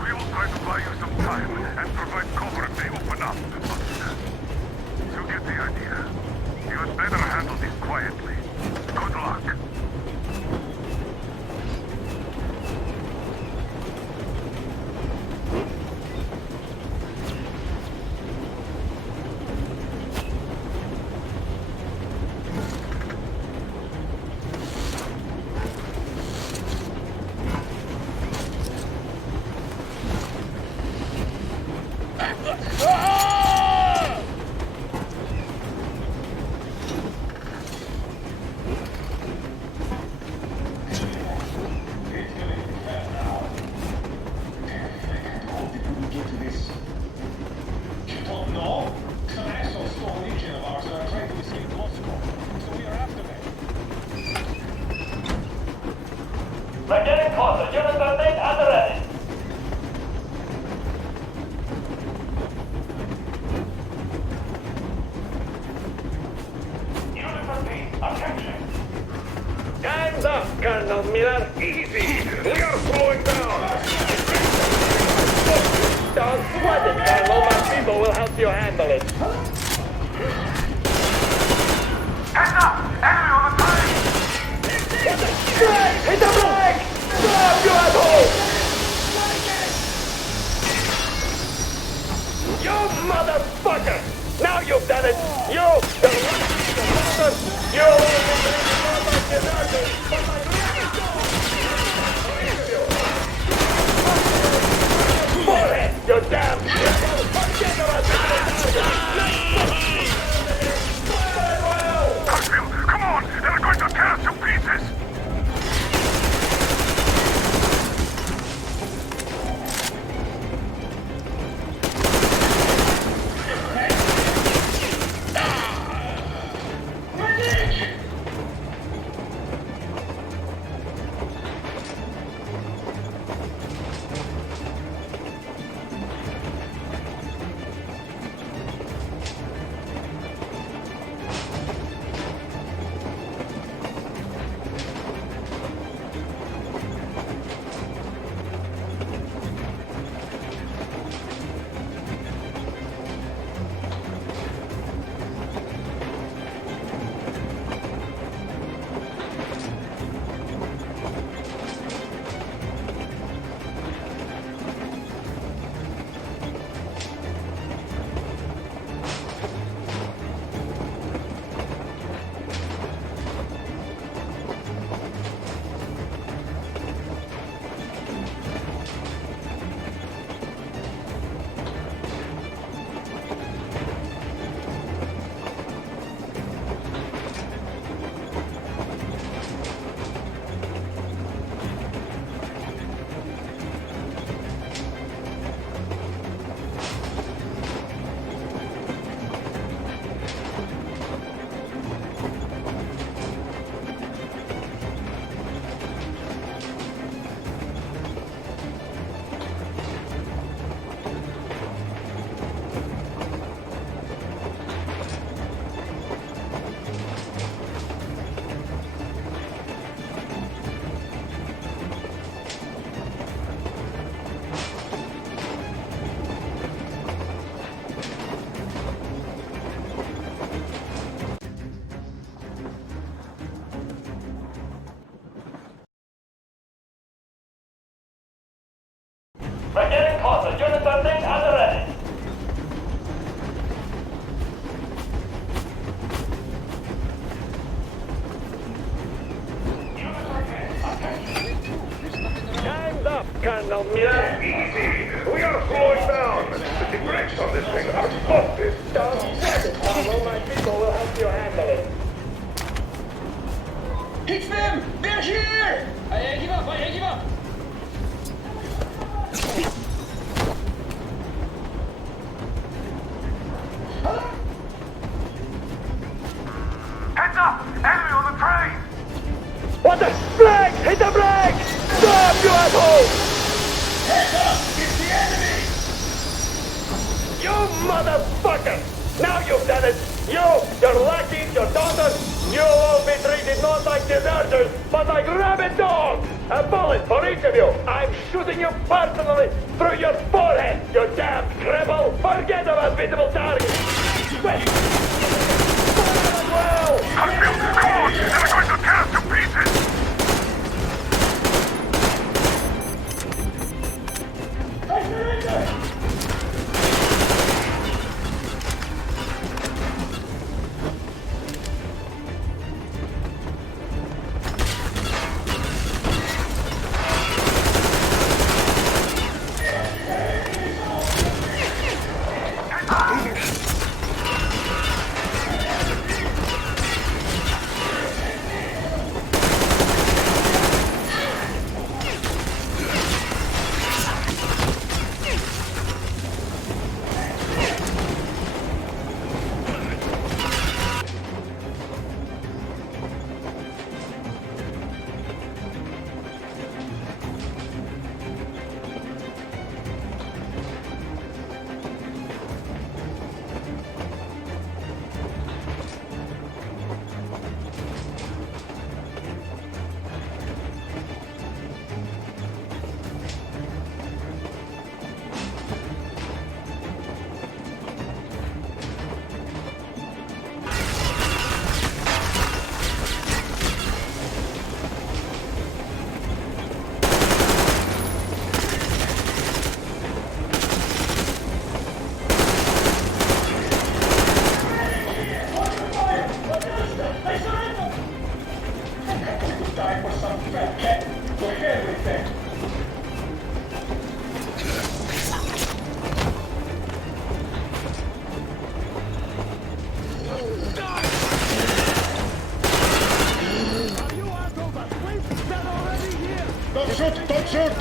We will try to buy you some time and provide cover if they open up. You get the idea. You had better handle this quietly. Good luck. We're getting closer. Unit 13 at the ready. Unit 13, attention. Time's up, Colonel Miller. Easy. We are slowing down. Don't sweat it, Colonel. My people will help you handle it. Heads up! Enemy on the train! Hit the brake! Hit the brake! Stop, you asshole! You motherfucker! Now you've done it! You will be forehead, you damn! Come on! They're going to tear us to pieces! We're getting closer. Unit 13 at the ready. Time's up, Colonel Miller. Easy. We are slowing down. The brakes on this thing are busted. Don't sweat it, Colonel. My people will help you handle it. It's them! They're here! I give up, I give up! Heads up! Enemy on the train! What the? Brake! Hit the brake! Stop, you asshole! Heads up! It's the enemy! You motherfucker! Now you've done it! You, your lackeys, your daughters, you will be treated not like deserters, but like rabid dogs! A bullet for each of you! I'm shooting you personally through your forehead, you damn cripple! Forget about visible targets! Well! Come on! They're going to tear us to pieces! I surrender! Don't shoot! Don't shoot!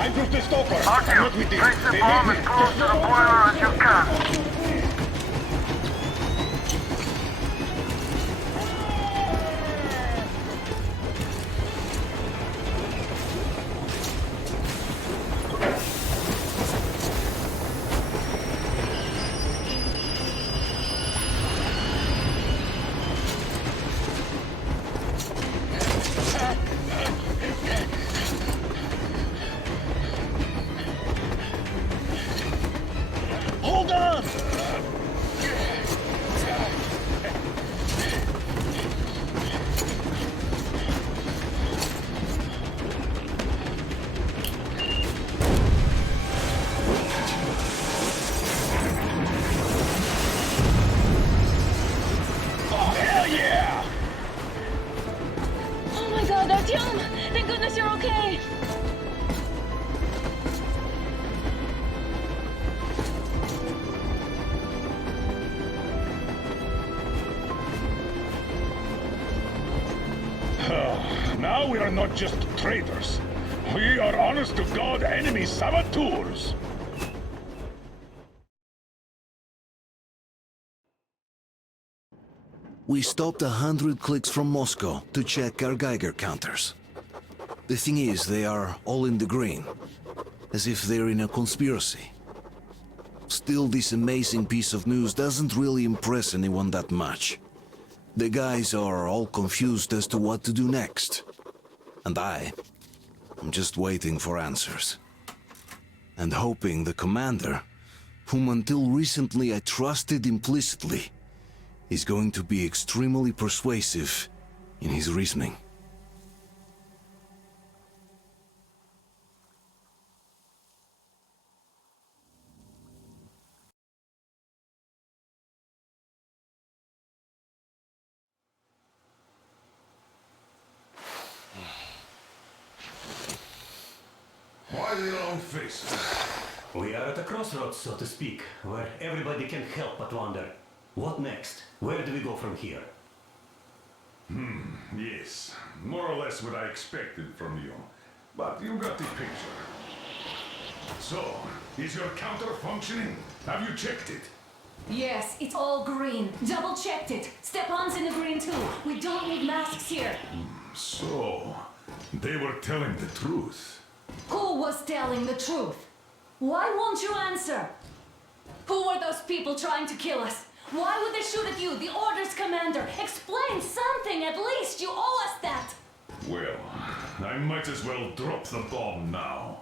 I'm Bruce the Stalker. I'm not with this. Place the They bomb need as me. close to the boiler as you can. Hold on! Oh, hell yeah! Oh my god, Artyom! Thank goodness you're okay! Now we are not just traitors. We are honest-to-God enemy saboteurs. We stopped 100 clicks from Moscow to check our Geiger counters. The thing is, they are all in the green, as if they're in a conspiracy. Still, this amazing piece of news doesn't really impress anyone that much. The guys are all confused as to what to do next. And I'm just waiting for answers. And hoping the commander, whom until recently I trusted implicitly, is going to be extremely persuasive in his reasoning. Why the long face? We are at a crossroads, so to speak, where everybody can help but wonder. What next? Where do we go from here? Yes, more or less what I expected from you. But you got the picture. So, is your counter functioning? Have you checked it? Yes, it's all green. Double checked it. Stepan's in the green too. We don't need masks here. So, they were telling the truth. Who was telling the truth? Why won't you answer? Who were those people trying to kill us? Why would they shoot at you, the Order's commander? Explain something, at least! You owe us that! Well, I might as well drop the bomb now.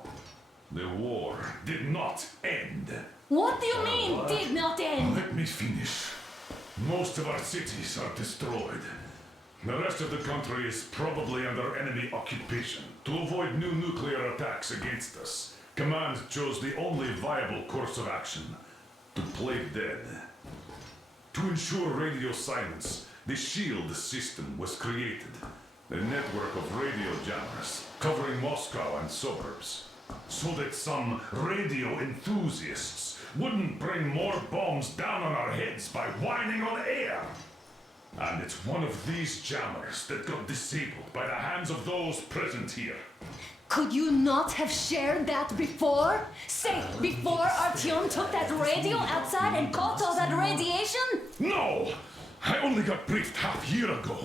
The war did not end. What do you mean, did not end? Let me finish. Most of our cities are destroyed. The rest of the country is probably under enemy occupation. To avoid new nuclear attacks against us, Command chose the only viable course of action: to play dead. To ensure radio silence, the SHIELD system was created. A network of radio jammers covering Moscow and suburbs. So that some radio enthusiasts wouldn't bring more bombs down on our heads by whining on air. And it's one of these jammers that got disabled by the hands of those present here. Could you not have shared that before? Say, before Artyom took that radio outside and caught all that radiation? No! I only got briefed half year ago.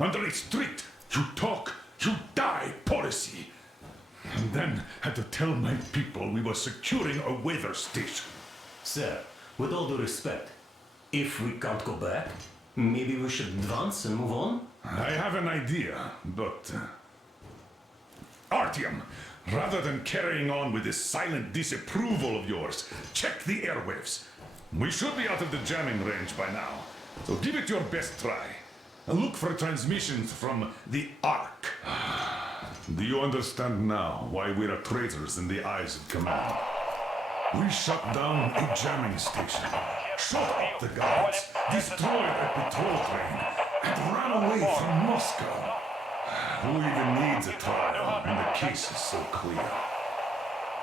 Under a strict, you talk, you die policy. And then had to tell my people we were securing a weather station. Sir, with all due respect, if we can't go back, maybe we should advance and move on? I have an idea, but... Artyom, rather than carrying on with this silent disapproval of yours, check the airwaves. We should be out of the jamming range by now, so give it your best try. And look for transmissions from the Ark. Do you understand now why we are traitors in the eyes of Command? We shut down a jamming station, shot up the guards, destroyed a patrol train, and ran away from Moscow. Who even needs a trial when the case is so clear?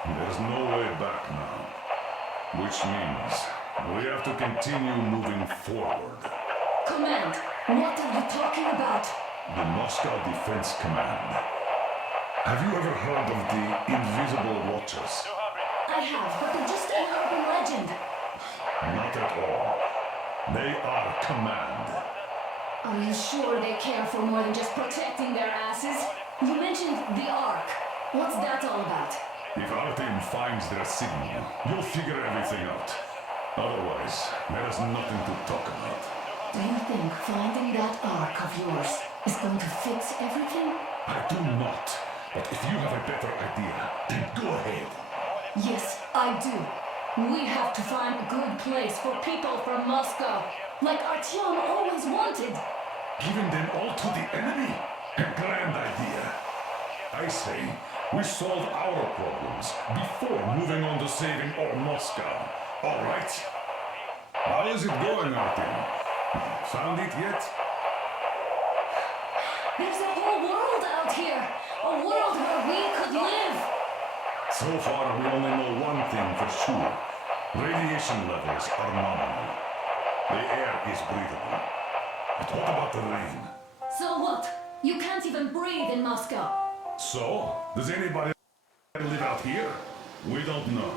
There's no way back now. Which means we have to continue moving forward. Command, what are you talking about? The Moscow Defense Command. Have you ever heard of the Invisible Watchers? I have, but they're just an urban legend. Not at all. They are command. Are you sure they care for more than just protecting their asses? You mentioned the Ark. What's that all about? If Artyom finds their signal, you'll figure everything out. Otherwise, there is nothing to talk about. Do you think finding that Ark of yours is going to fix everything? I do not. But if you have a better idea, then go ahead. Yes, I do. We have to find a good place for people from Moscow, like Artyom always wanted. Giving them all to the enemy? A grand idea. I say, we solve our problems before moving on to saving all Moscow. All right? How is it going, Artyom? Found it yet? There's a whole world out here. A world where we could live. So far, we only know one thing for sure. Radiation levels are nominal. The air is breathable. But what about the rain? So what? You can't even breathe in Moscow. So, does anybody live out here? We don't know.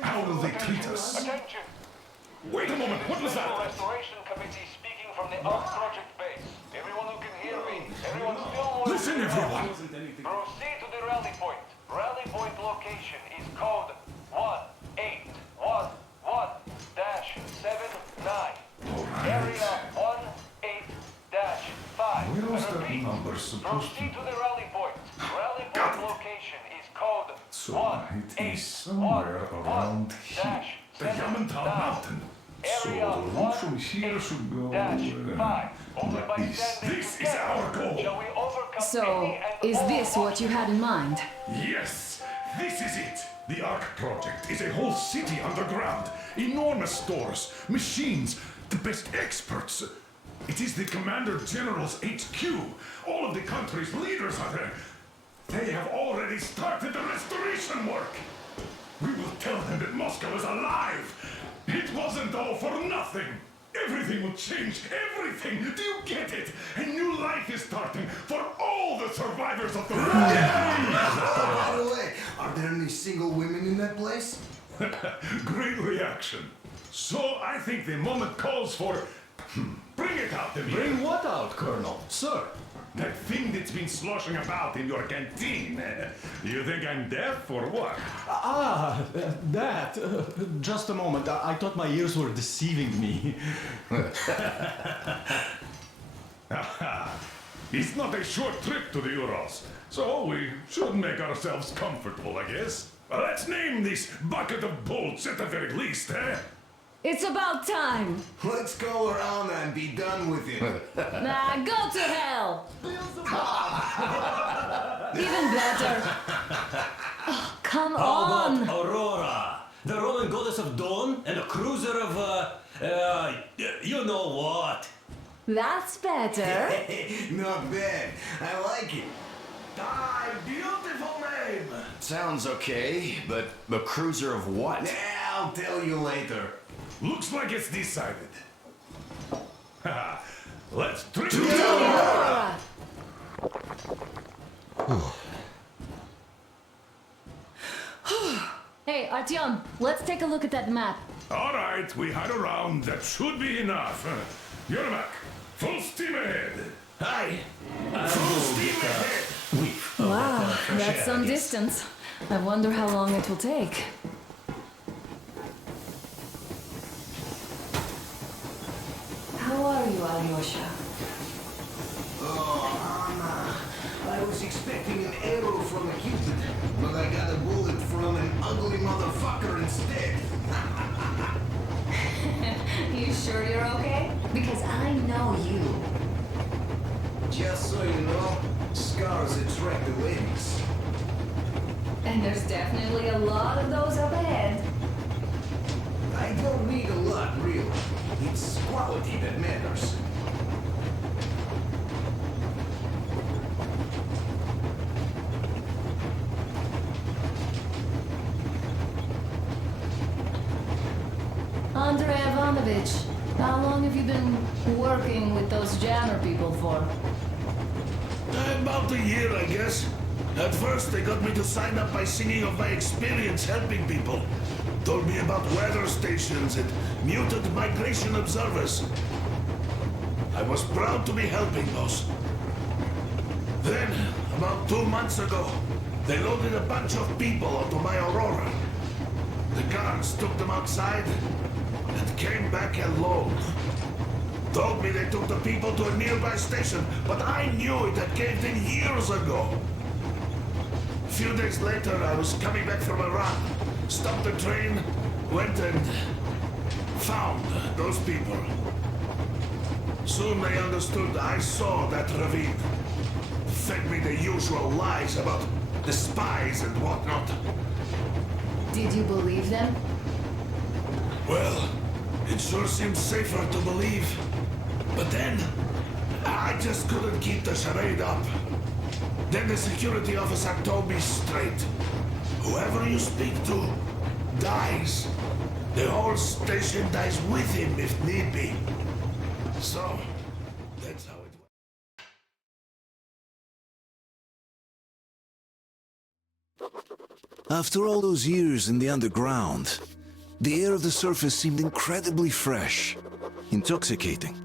How will they treat us? Attention! Wait a moment, what was that? Restoration Committee speaking from the Ark Project base. Everyone who can hear me, everyone still Listen, everyone! Proceed to the rally point. Rally point location is code 1811-79. Area 18-5. Where was that Repeat. number supposed to Proceed to the rally point. Rally Got point it. location is code So, it is somewhere around here. The Yamantau Mountain. So, the route from here should go like this. This is our goal! So, is this what you had in mind? Yes, this is it. The Ark Project is a whole city underground. Enormous stores, machines, the best experts. It is the Commander General's HQ. All of the country's leaders are there. They have already started the restoration work. We will tell them that Moscow is alive. It wasn't all for nothing. Everything will change. Everything. Do you get it? A new life is starting for all the survivors of the war. By the way, are there any single women in that place? Great reaction. So I think the moment calls for... Bring it out, Demir. Bring what out, Colonel? Sir? That thing that's been sloshing about in your canteen. You think I'm deaf or what? That. Just a moment. I thought my ears were deceiving me. It's not a short trip to the Urals, so we should make ourselves comfortable, I guess. Let's name this bucket of bolts at the very least, eh? It's about time. Let's go around and be done with it. Nah, go to hell. Even better. Oh, come How on. about Aurora? The Roman goddess of dawn and a cruiser of, you know what? That's better. Not bad. I like it. Beautiful name! Sounds okay, but a cruiser of what? I'll tell you later. Looks like it's decided. Let's drink Aurora. Hey, Artyom, let's take a look at that map. All right, we had a round. That should be enough. Yermak, full steam ahead. Hi. Full steam ahead. Wow, that's some distance. I wonder how long it will take. How are you, Alyosha? Oh, Anna. I was expecting an arrow from a Cupid, but I got a bullet from an ugly motherfucker instead. You sure you're okay? Because I know you. Just so you know, scars attract the ladies. And there's definitely a lot of those up ahead. I don't need a lot, really. It's quality that matters. Andrei Ivanovich, how long have you been working with those jammer people for? About a year, I guess. At first, they got me to sign up by singing of my experience helping people. Told me about weather stations and mutant migration observers. I was proud to be helping those. Then, about 2 months ago, they loaded a bunch of people onto my Aurora. The guards took them outside and came back alone. Told me they took the people to a nearby station, but I knew it had caved in years ago. A few days later, I was coming back from a run, stopped the train, went and found those people. Soon they understood I saw that ravine. Fed me the usual lies about the spies and whatnot. Did you believe them? Well, it sure seemed safer to believe. But then, I just couldn't keep the charade up. Then the security officer told me straight. Whoever you speak to dies. The whole station dies with him if need be. So, that's how it went. After all those years in the underground, the air of the surface seemed incredibly fresh, intoxicating.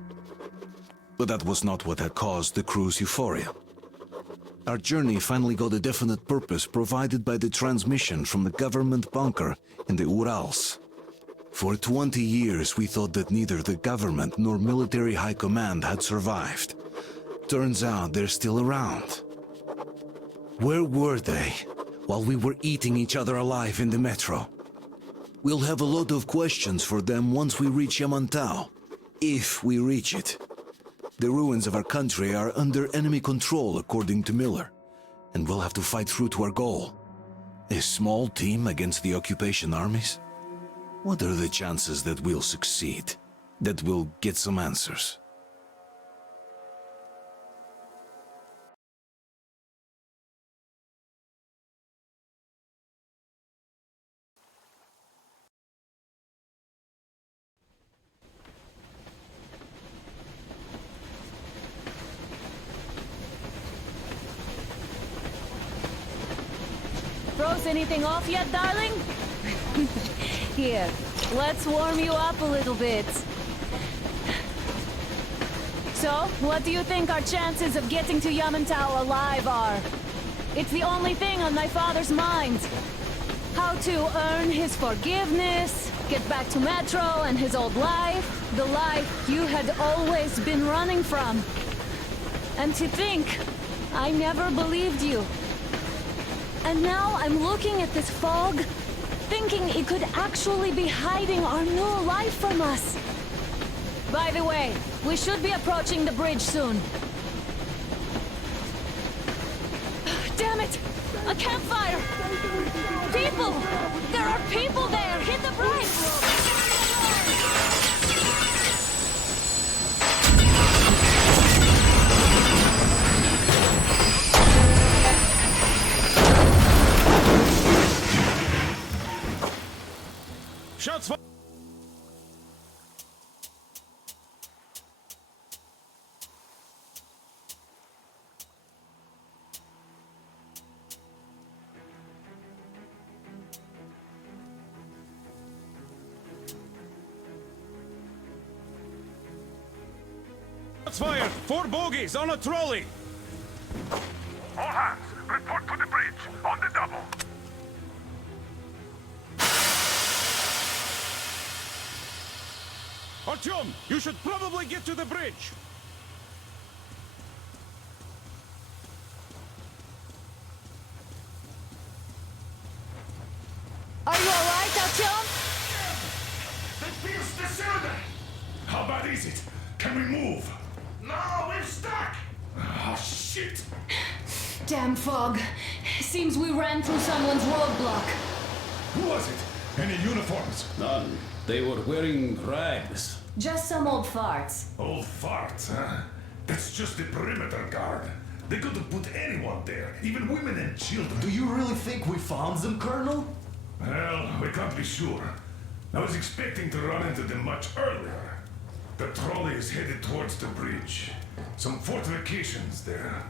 But that was not what had caused the crew's euphoria. Our journey finally got a definite purpose provided by the transmission from the government bunker in the Urals. For 20 years we thought that neither the government nor military high command had survived. Turns out they're still around. Where were they while we were eating each other alive in the metro? We'll have a lot of questions for them once we reach Yamantau, if we reach it. The ruins of our country are under enemy control, according to Miller, and we'll have to fight through to our goal. A small team against the occupation armies? What are the chances that we'll succeed? That we'll get some answers? Froze anything off yet, darling? Here, let's warm you up a little bit. So, what do you think our chances of getting to Yamantau alive are? It's the only thing on my father's mind. How to earn his forgiveness, get back to Metro and his old life, the life you had always been running from. And to think, I never believed you. And now I'm looking at this fog, thinking it could actually be hiding our new life from us. By the way, we should be approaching the bridge soon. Damn it! A campfire! People! There are people there! Hit the brakes! Shots fired! Shots fired! 4 bogies on a trolley! All hands, report to the bridge, on the double. Artyom, you should probably get to the bridge! Are you alright, Artyom? They pierced the cylinder! How bad is it? Can we move? No, we're stuck! Ah, shit! Damn fog. Seems we ran through someone's roadblock. Who was it? Any uniforms? None. They were wearing rags. Just some old farts. Old farts, huh? That's just the perimeter guard. They could have put anyone there, even women and children. Do you really think we found them, Colonel? Well, we can't be sure. I was expecting to run into them much earlier. The trolley is headed towards the bridge. Some fortifications there.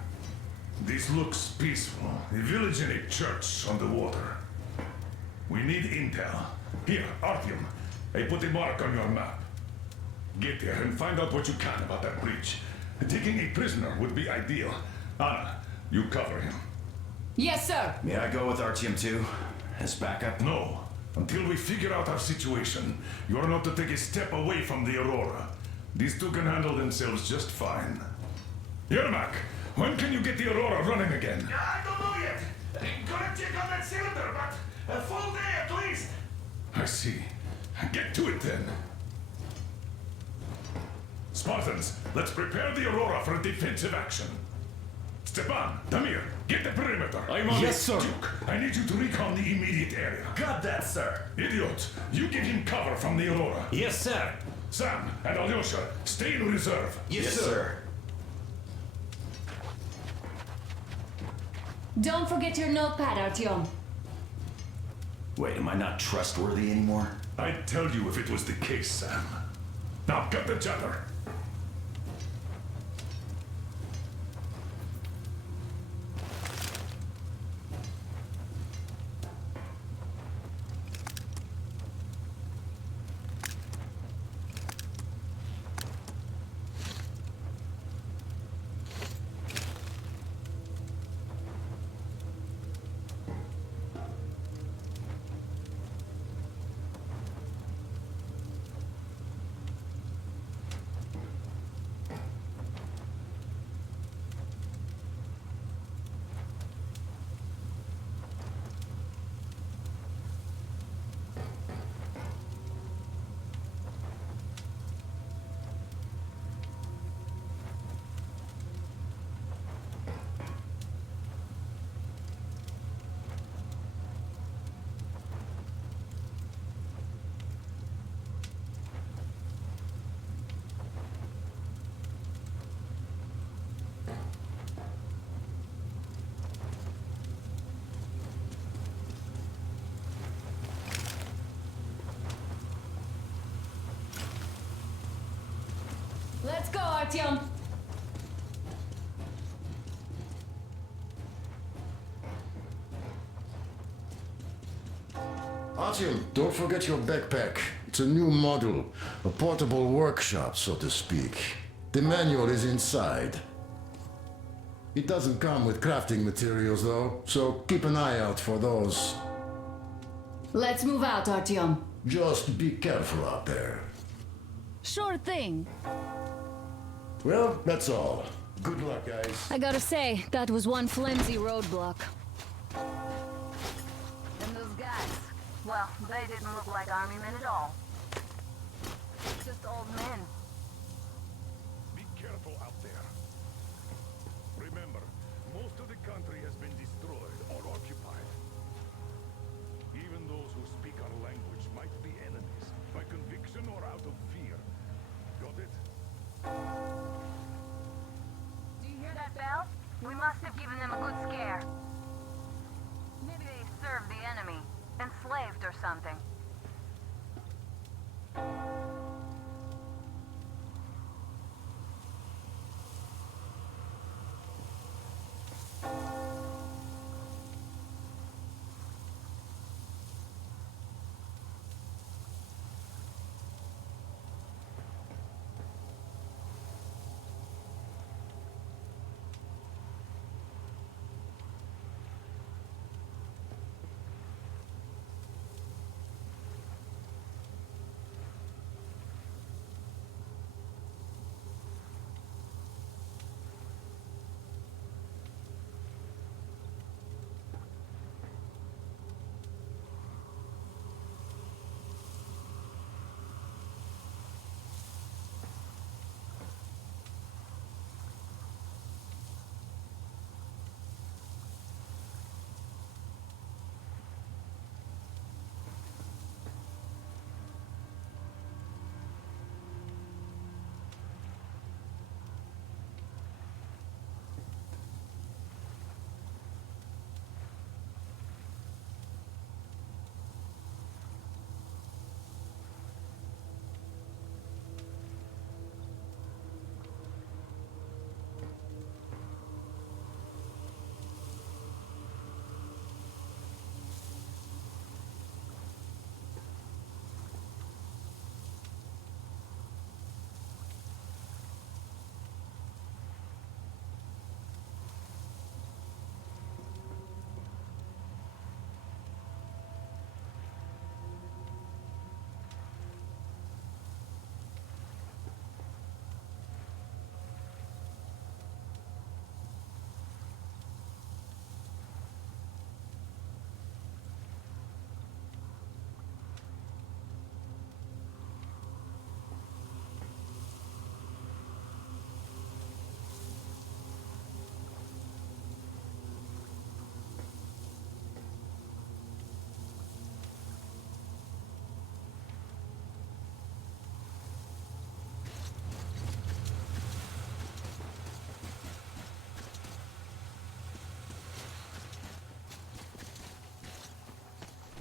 This looks peaceful. A village and a church on the water. We need intel. Here, Artyom. I put a mark on your map. Get there and find out what you can about that breach. Taking a prisoner would be ideal. Anna, you cover him. Yes, sir. May I go with Artyom too? As backup? No. Until we figure out our situation, you're not to take a step away from the Aurora. These two can handle themselves just fine. Yermak, when can you get the Aurora running again? I don't know yet. I'm gonna check on that cylinder, but a full day at least. I see. Get to it then. Spartans, let's prepare the Aurora for a defensive action. Stepan, Damir, get the perimeter. I'm on it. Yes, sir. Duke, I need you to recon the immediate area. Got that, sir. Idiot, you give him cover from the Aurora. Yes, sir. Sam and Alyosha, stay in reserve. Yes, sir. Don't forget your notepad, Artyom. Wait, am I not trustworthy anymore? I'd tell you if it was the case, Sam. Now cut the chatter. Let's go, Artyom. Artyom, don't forget your backpack. It's a new model, a portable workshop, so to speak. The manual is inside. It doesn't come with crafting materials, though, so keep an eye out for those. Let's move out, Artyom. Just be careful out there. Sure thing. Well, that's all. Good luck, guys. I gotta say, that was one flimsy roadblock. And those guys, well, they didn't look like army men at all. Just old men. Be careful out there. Remember, most of the country has been destroyed or occupied. Even those who speak our language might be enemies, by conviction or out of fear. Got it? Do you hear that bell? We must have given them a good scare. Maybe they served the enemy, enslaved or something.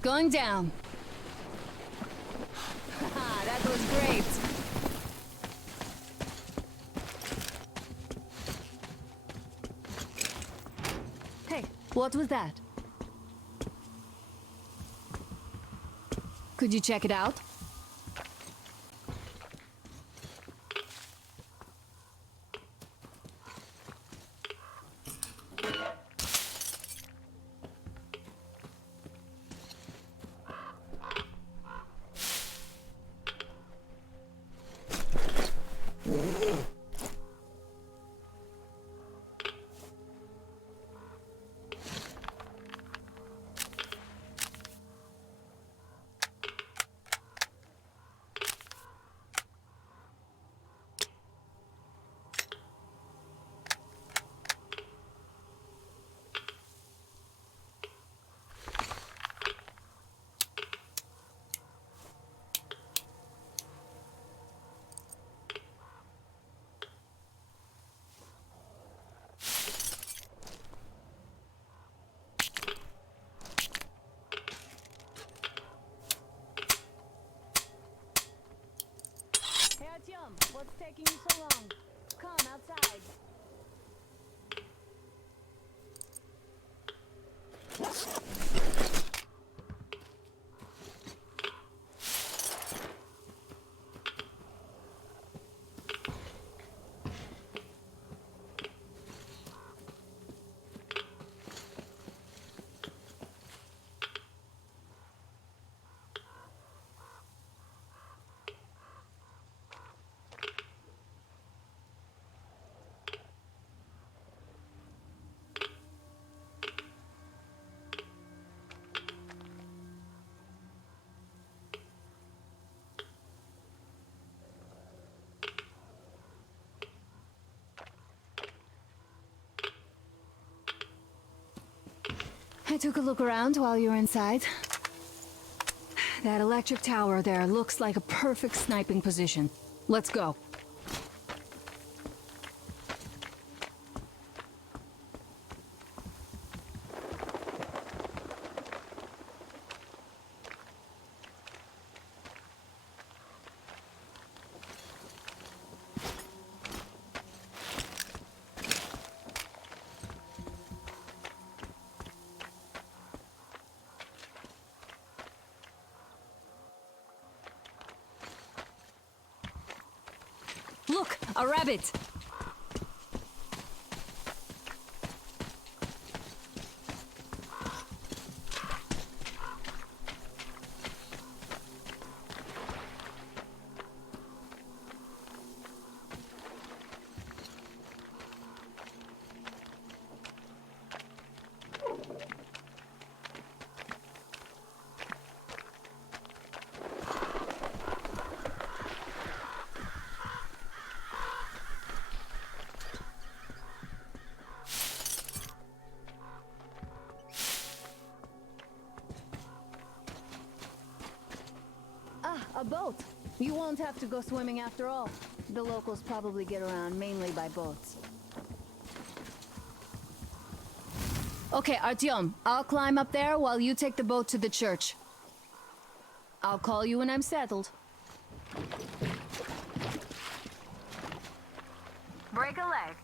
going down. Haha, that was great. Hey, what was that? Could you check it out? Hey, Artyom, what's taking you so long? Come outside. I took a look around while you were inside. That electric tower there looks like a perfect sniping position. Let's go. Look, a rabbit! A boat. You won't have to go swimming after all. The locals probably get around mainly by boats. Okay, Artyom, I'll climb up there while you take the boat to the church. I'll call you when I'm settled. Break a leg.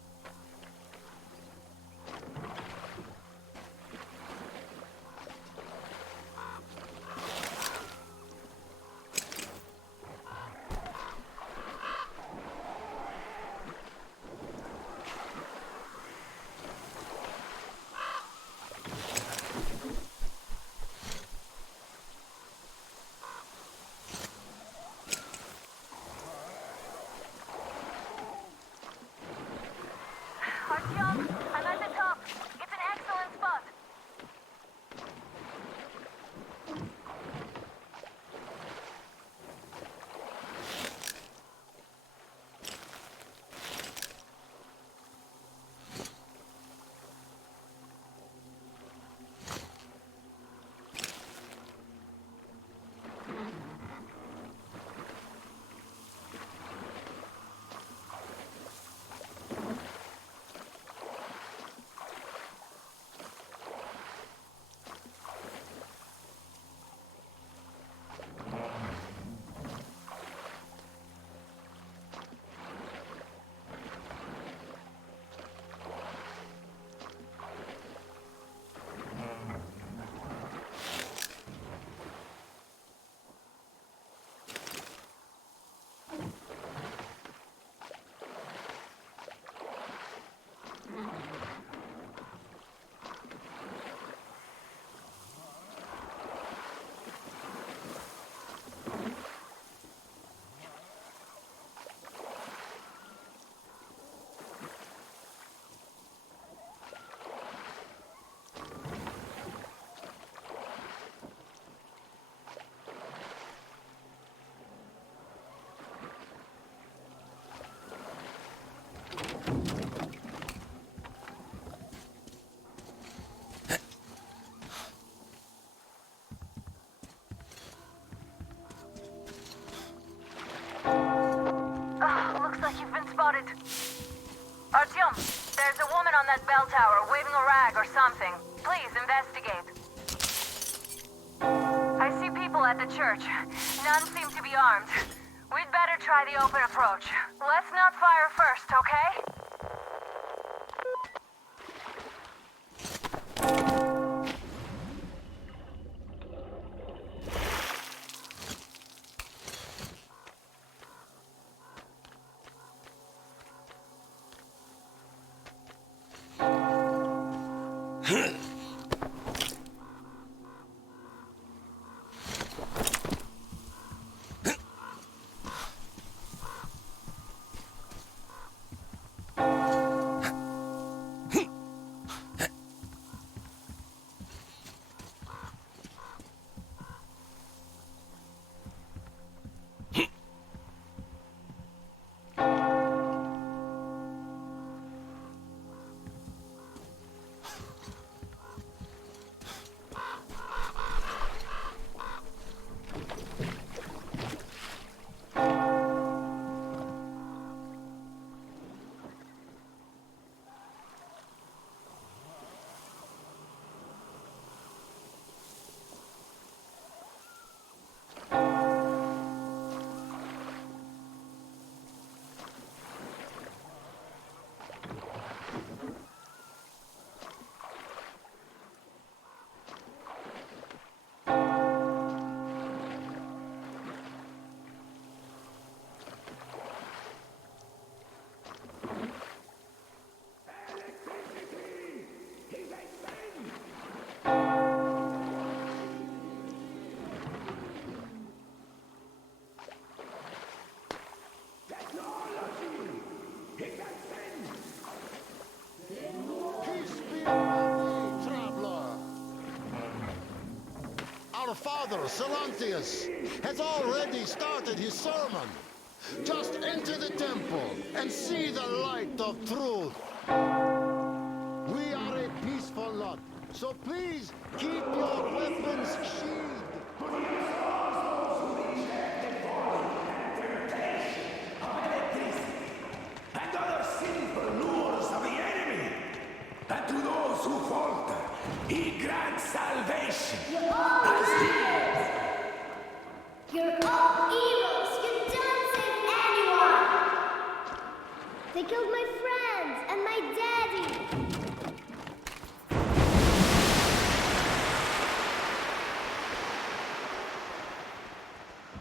at the church. None seem to be armed. We'd better try the open approach. Let's not fire first, okay? Our father, Silantius, has already started his sermon. Just enter the temple and see the light of truth. We are a peaceful lot, so please keep your weapons sheathed. And other sinful lures of the enemy. And to those who falter, he grants salvation. You're all evils! You don't save anyone! They killed my friends and my daddy!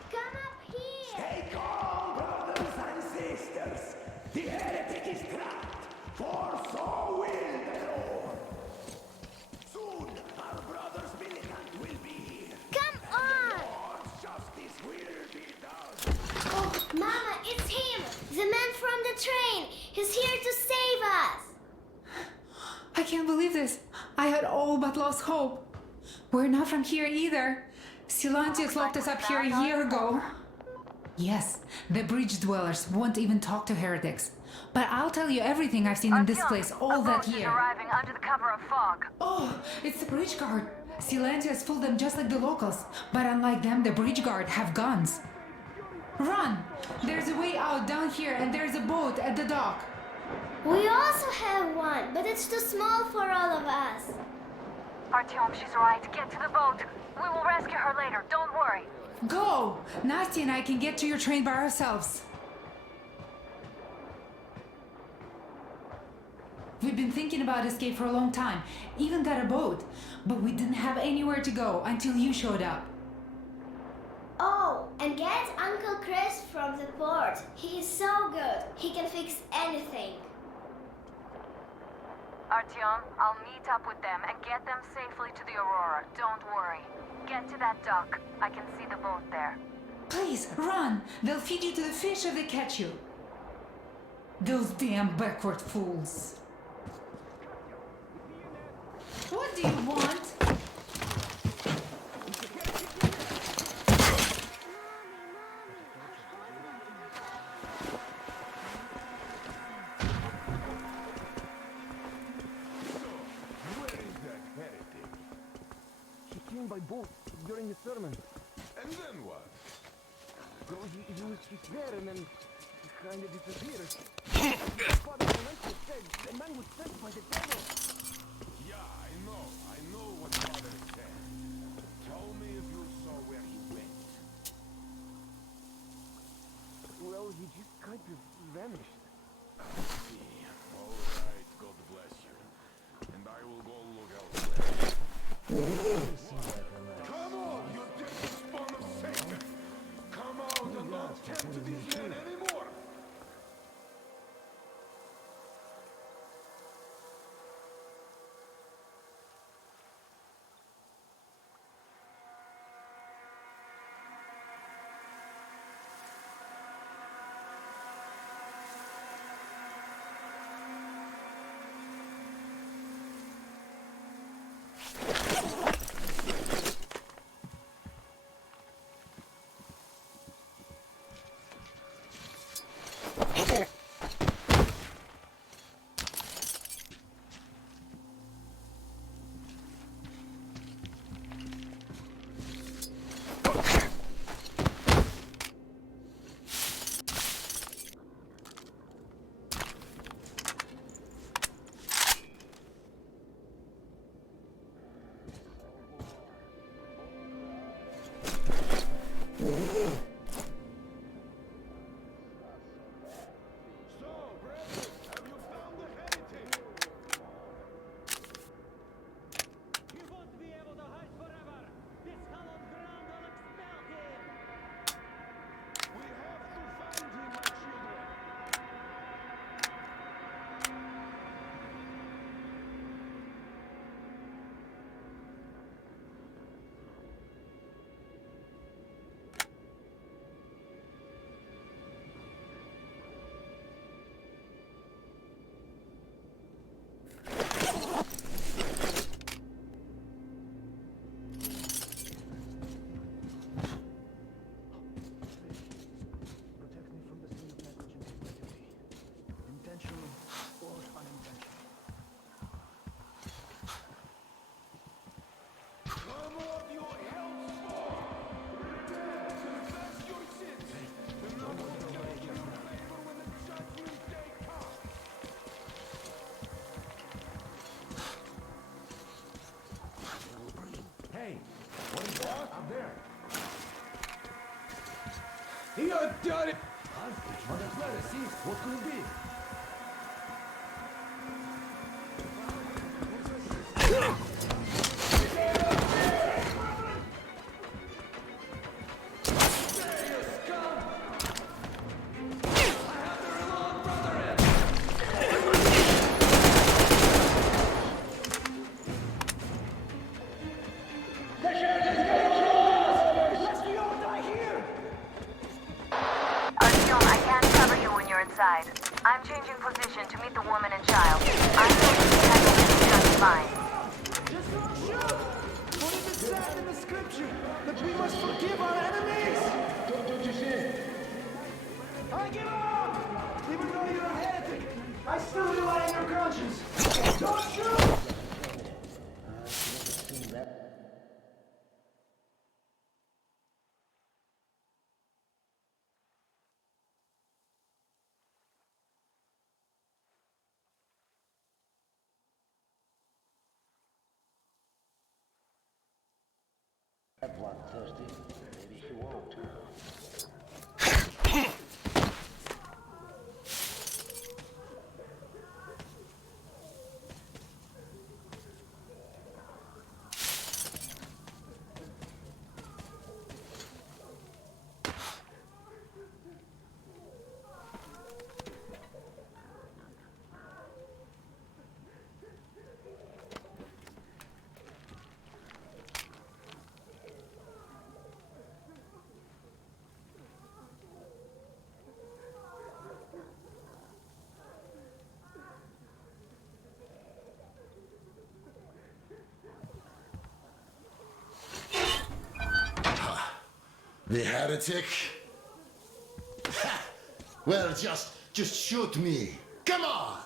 Come up here! Stay calm, brothers and sisters! The heretic is trapped, for so will the Lord! Soon, our brother's militant will be here! Come on! Lord's justice will be done! Oh, Mama, it's him! The man from the train! He's here to save us! I can't believe this. I had all but lost hope. We're not from here either. Silantius locked us up here a year ago. Yes, the bridge dwellers won't even talk to heretics. But I'll tell you everything I've seen in this place all that year. Arriving under the cover of fog. Oh, it's the bridge guard. Silantius fooled them just like the locals. But unlike them, the bridge guard have guns. Run! There's a way out down here and there's a boat at the dock. We also have one, but it's too small for all of us. Artyom, she's right. Get to the boat. We will rescue her later. Don't worry. Go! Nastya and I can get to your train by ourselves. We've been thinking about escape for a long time. Even got a boat. But we didn't have anywhere to go until you showed up. Oh, and get Uncle Chris from the port. He is so good. He can fix anything. Artyom, I'll meet up with them and get them safely to the Aurora. Don't worry. Get to that dock. I can see the boat there. Please, run! They'll feed you to the fish if they catch you. Those damn backward fools. What do you want? By boat during his sermon. And then what? So he's there and then he kind of disappears. Father Silantius said the man was sent by the devil. Yeah, I know what Father said. Tell me if you saw where he went. vanished. All right, God bless you. And I will go look elsewhere. Come on, you dirty spawn of Satan! Come out and don't tempt these men anymore! Hey, what is that up there? You're dirty! See, what could it be? I'm changing position to meet the woman and child. I know you can handle this just fine. Just don't shoot! What is it said in the scripture? That we must forgive our enemies! Don't you see? I give up! Even though you're a heretic, I still rely on your conscience. Don't shoot! Bloodthirsty. Maybe he won't. The heretic? Well, just shoot me. Come on!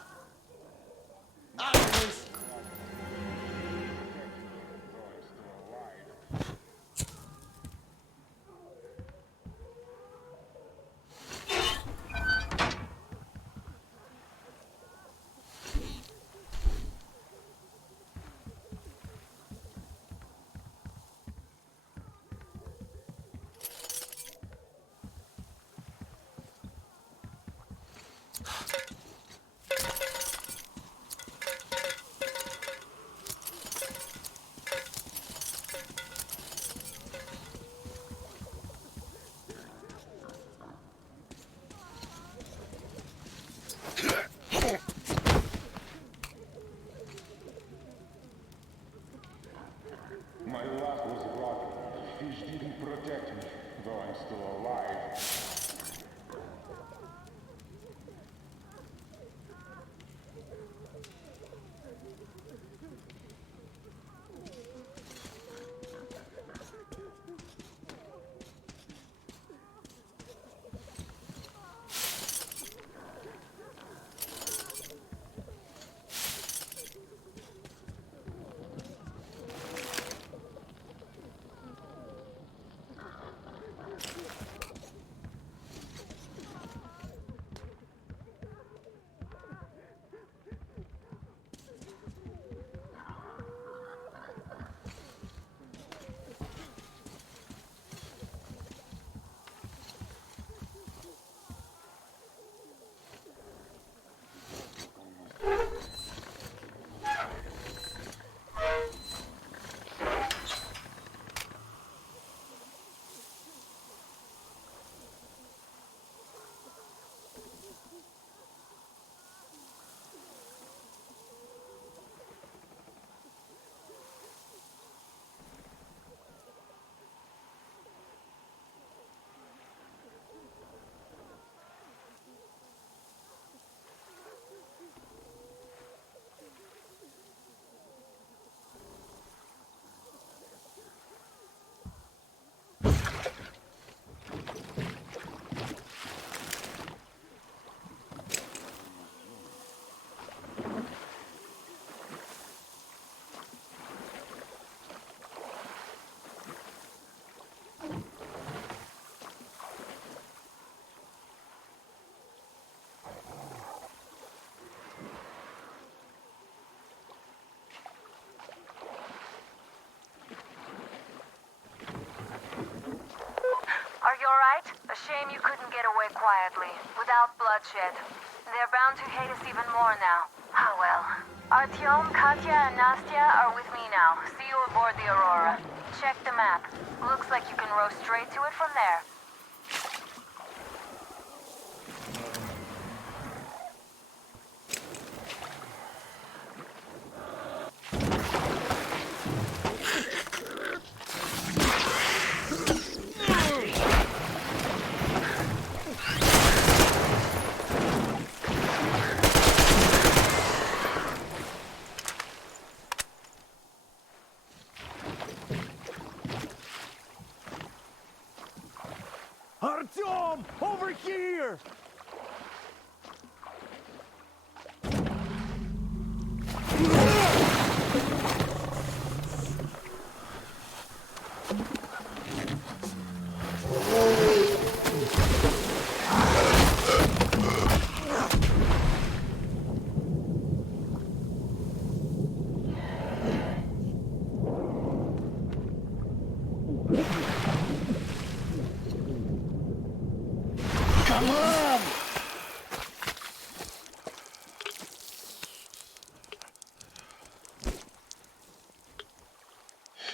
My luck was rotten. Fish didn't protect me, though I'm still alive. Are you alright? A shame you couldn't get away quietly, without bloodshed. They're bound to hate us even more now. Oh well. Artyom, Katya, and Nastya are with me now. See you aboard the Aurora. Check the map. Looks like you can row straight to it from there. Artyom! Over here! Come on!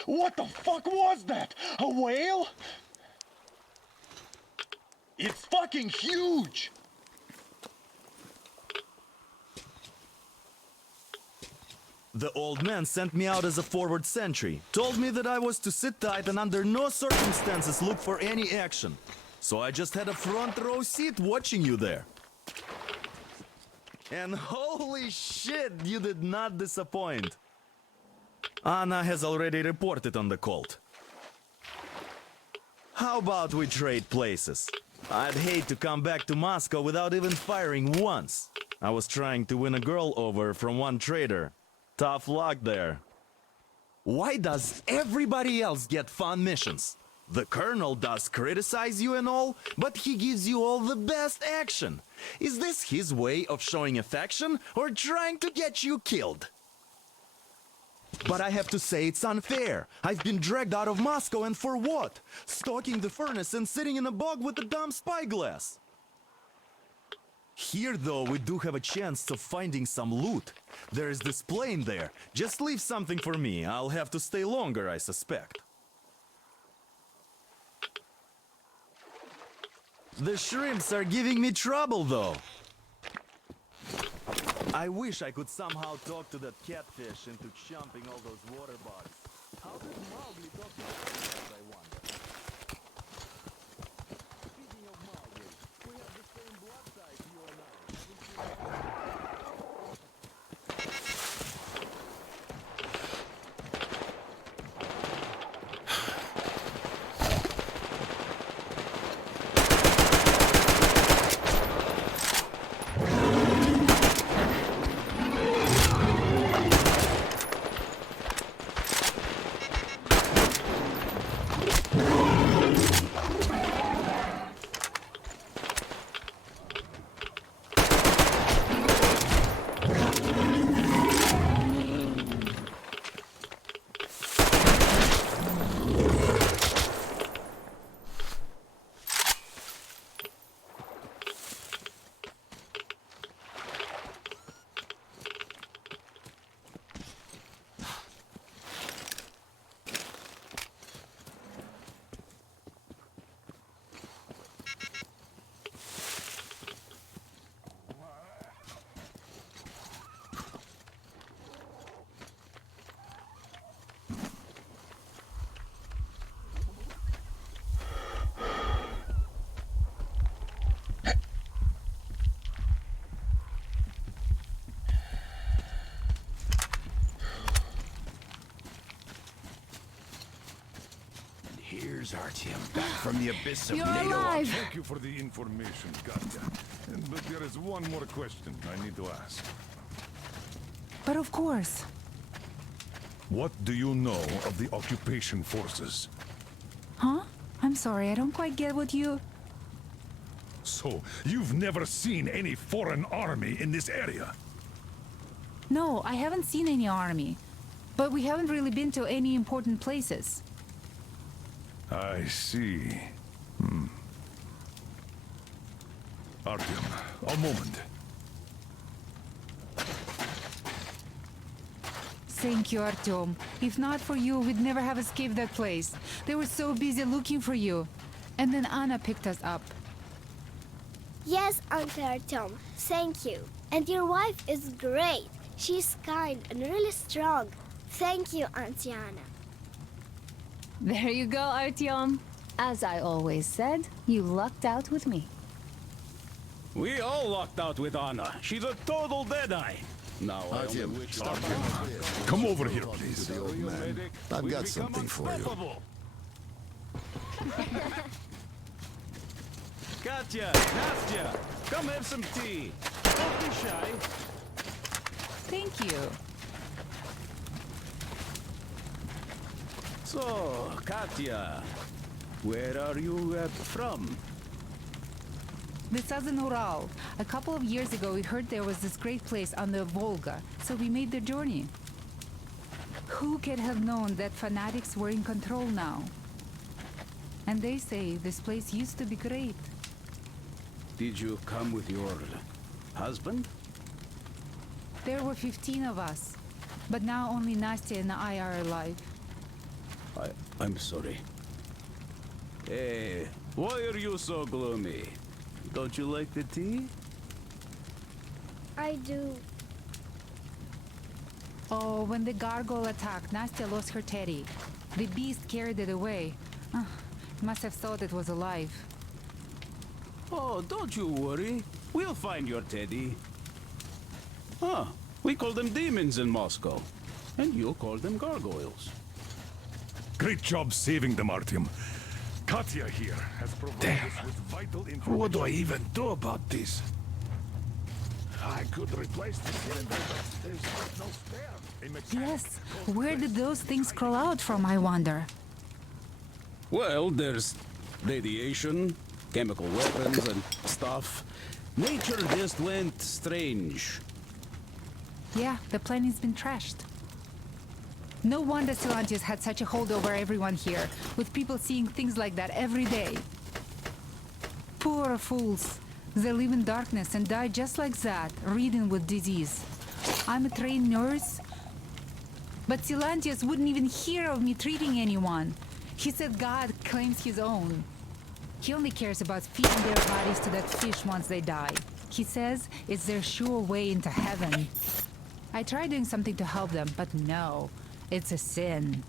What the fuck was that? A whale? It's fucking huge! The old man sent me out as a forward sentry. Told me that I was to sit tight and under no circumstances look for any action. So I just had a front row seat watching you there. And holy shit, you did not disappoint. Anna has already reported on the cult. How about we trade places? I'd hate to come back to Moscow without even firing once. I was trying to win a girl over from one trader. Tough luck there. Why does everybody else get fun missions? The Colonel does criticize you and all, but he gives you all the best action. Is this his way of showing affection or trying to get you killed? But I have to say it's unfair. I've been dragged out of Moscow, and for what? Stalking the furnace and sitting in a bog with a dumb spyglass. Here, though, we do have a chance of finding some loot. There is this plane there. Just leave something for me. I'll have to stay longer, I suspect. The shrimps are giving me trouble, though. I wish I could somehow talk to that catfish into chumping all those water bugs. How did Mowgli talk to the shrimps, I wonder? Speaking of Mowgli, we have the same blood type, you and I. Here's Artyom, back from the abyss of You're NATO. alive! Thank you for the information, Katya. But there is one more question I need to ask. But of course. What do you know of the occupation forces? Huh? I'm sorry, I don't quite get what you... So, you've never seen any foreign army in this area? No, I haven't seen any army. But we haven't really been to any important places. I see. Artyom, a moment. Thank you, Artyom. If not for you, we'd never have escaped that place. They were so busy looking for you. And then Anna picked us up. Yes, Uncle Artyom, thank you. And your wife is great. She's kind and really strong. Thank you, Auntie Anna. There you go, Artyom. As I always said, you lucked out with me. We all lucked out with Anna. She's a total deadeye. Now I only Artyom, wish stop Artyom. Come over here, please. The old man. I've got something for you. Katya, Nastya, come have some tea. Don't be shy. Thank you. So, Katya, where are you from? The southern Ural. A couple of years ago, we heard there was this great place on the Volga, so we made the journey. Who could have known that fanatics were in control now? And they say this place used to be great. Did you come with your husband? There were 15 of us, but now only Nastya and I are alive. I'm sorry. Hey, why are you so gloomy? Don't you like the tea? I do. Oh, when the gargoyle attacked, Nastya lost her teddy. The beast carried it away. Must have thought it was alive. Oh, don't you worry. We'll find your teddy. Huh. We call them demons in Moscow. And you call them gargoyles. Great job saving them, Artyom. Katya here has provided us with vital information. What do I even do about this? I could replace the cylinder, but there's no spare. Yes. Where did those things crawl out from, I wonder? Well, there's radiation, chemical weapons and stuff. Nature just went strange. Yeah, the planet's been trashed. No wonder Silantius had such a hold over everyone here, with people seeing things like that every day. Poor fools. They live in darkness and die just like that, ridden with disease. I'm a trained nurse, but Silantius wouldn't even hear of me treating anyone. He said God claims his own. He only cares about feeding their bodies to that fish once they die. He says it's their sure way into heaven. I tried doing something to help them, but no, it's a sin.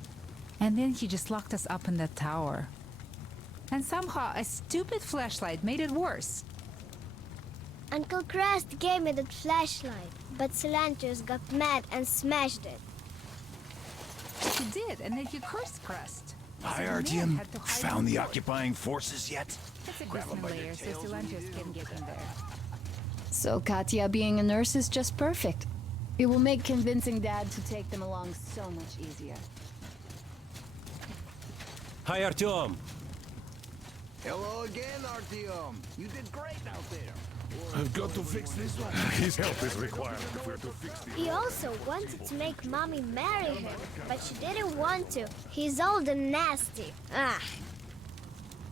And then he just locked us up in that tower. And somehow a stupid flashlight made it worse. Uncle Crest gave me that flashlight, but Silantius got mad and smashed it. He did, and then he cursed Crest. Hi, So the man Artyom. had to hide Found the before. occupying forces yet? It's a Grab 'em basement by their layer, so tails. Silantius can get in there. So Katya being a nurse is just perfect. It will make convincing Dad to take them along so much easier. Hi, Artyom. Hello again, Artyom. You did great out there. I've got to fix this one. His help is required if we're to fix the... He also wanted to make Mommy marry him, but she didn't want to. He's old and nasty. Ah.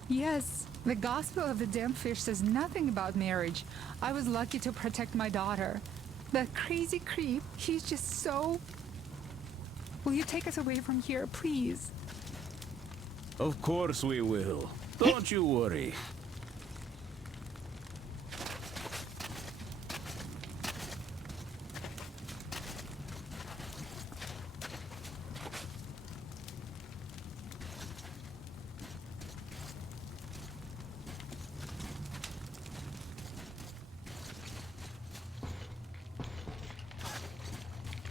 Yes, the Gospel of the Damned Fish says nothing about marriage. I was lucky to protect my daughter. That crazy creep, he's just so... Will you take us away from here, please? Of course we will. Don't you worry.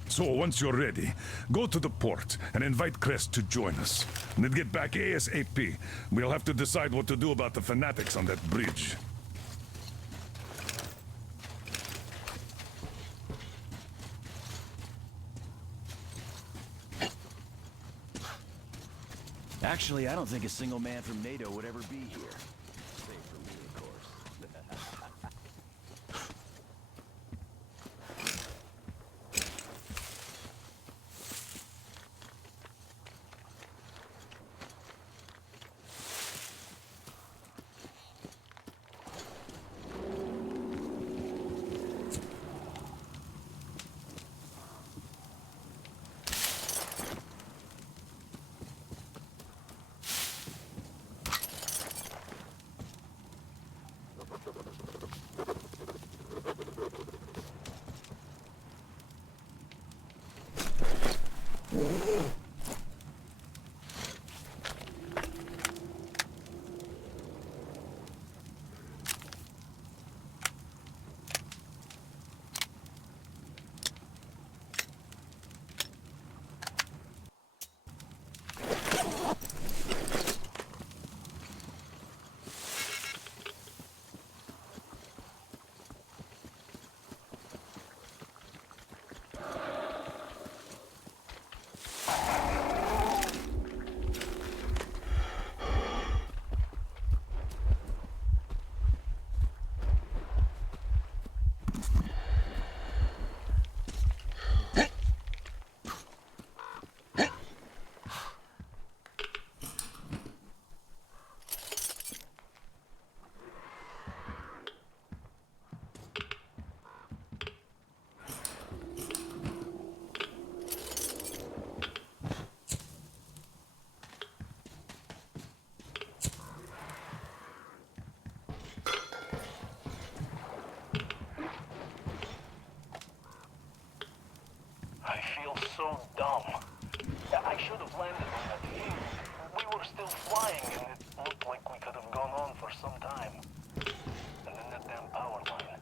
So, once you're ready, go to the port and invite Crest to join us. And then get back ASAP. We'll have to decide what to do about the fanatics on that bridge. Actually, I don't think a single man from NATO would ever be here. Save for me, of course. I feel so dumb. I should have landed on that hill. We were still flying and it looked like we could have gone on for some time. And then that damn power line.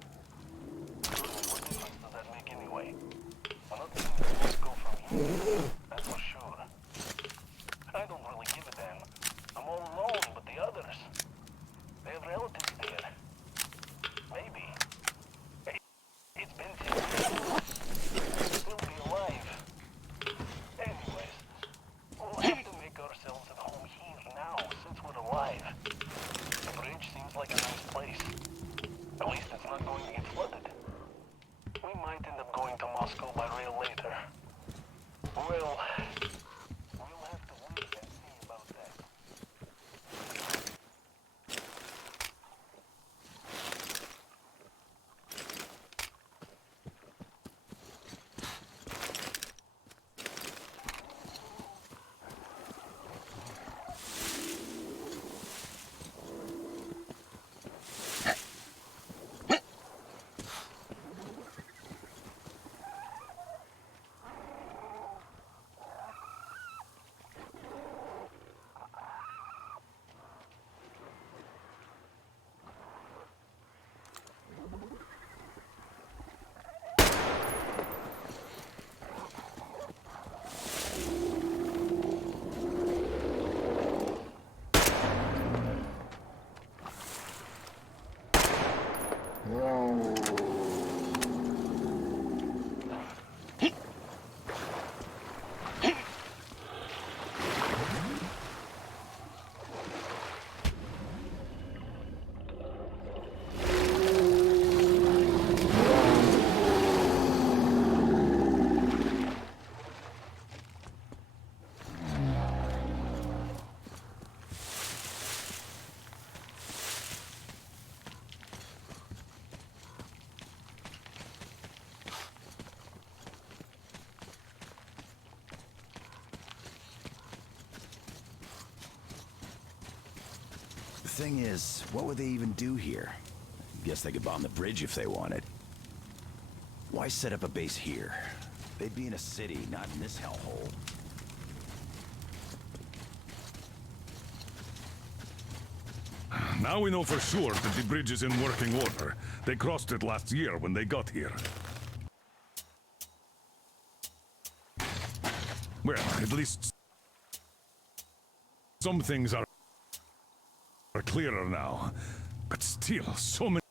What difference does that make anyway? I'm not saying that let's go from here. That's for sure. I don't really give a damn. I'm all alone, but the others, they have relatives there. Maybe. It's been 10 years. Still be alive. Anyways, we'll have to make ourselves at home here now, since we're alive. The bridge seems like a nice place. At least it's not going to get flooded. We might end up going to Moscow by rail later. Well, we'll have to wait and see about that. thing is, what would they even do here? Guess they could bomb the bridge if they wanted. Why set up a base here? They'd be in a city, not in this hellhole. Now we know for sure that the bridge is in working order. They crossed it last year when they got here. Well, at least some things are clearer now. But still, so many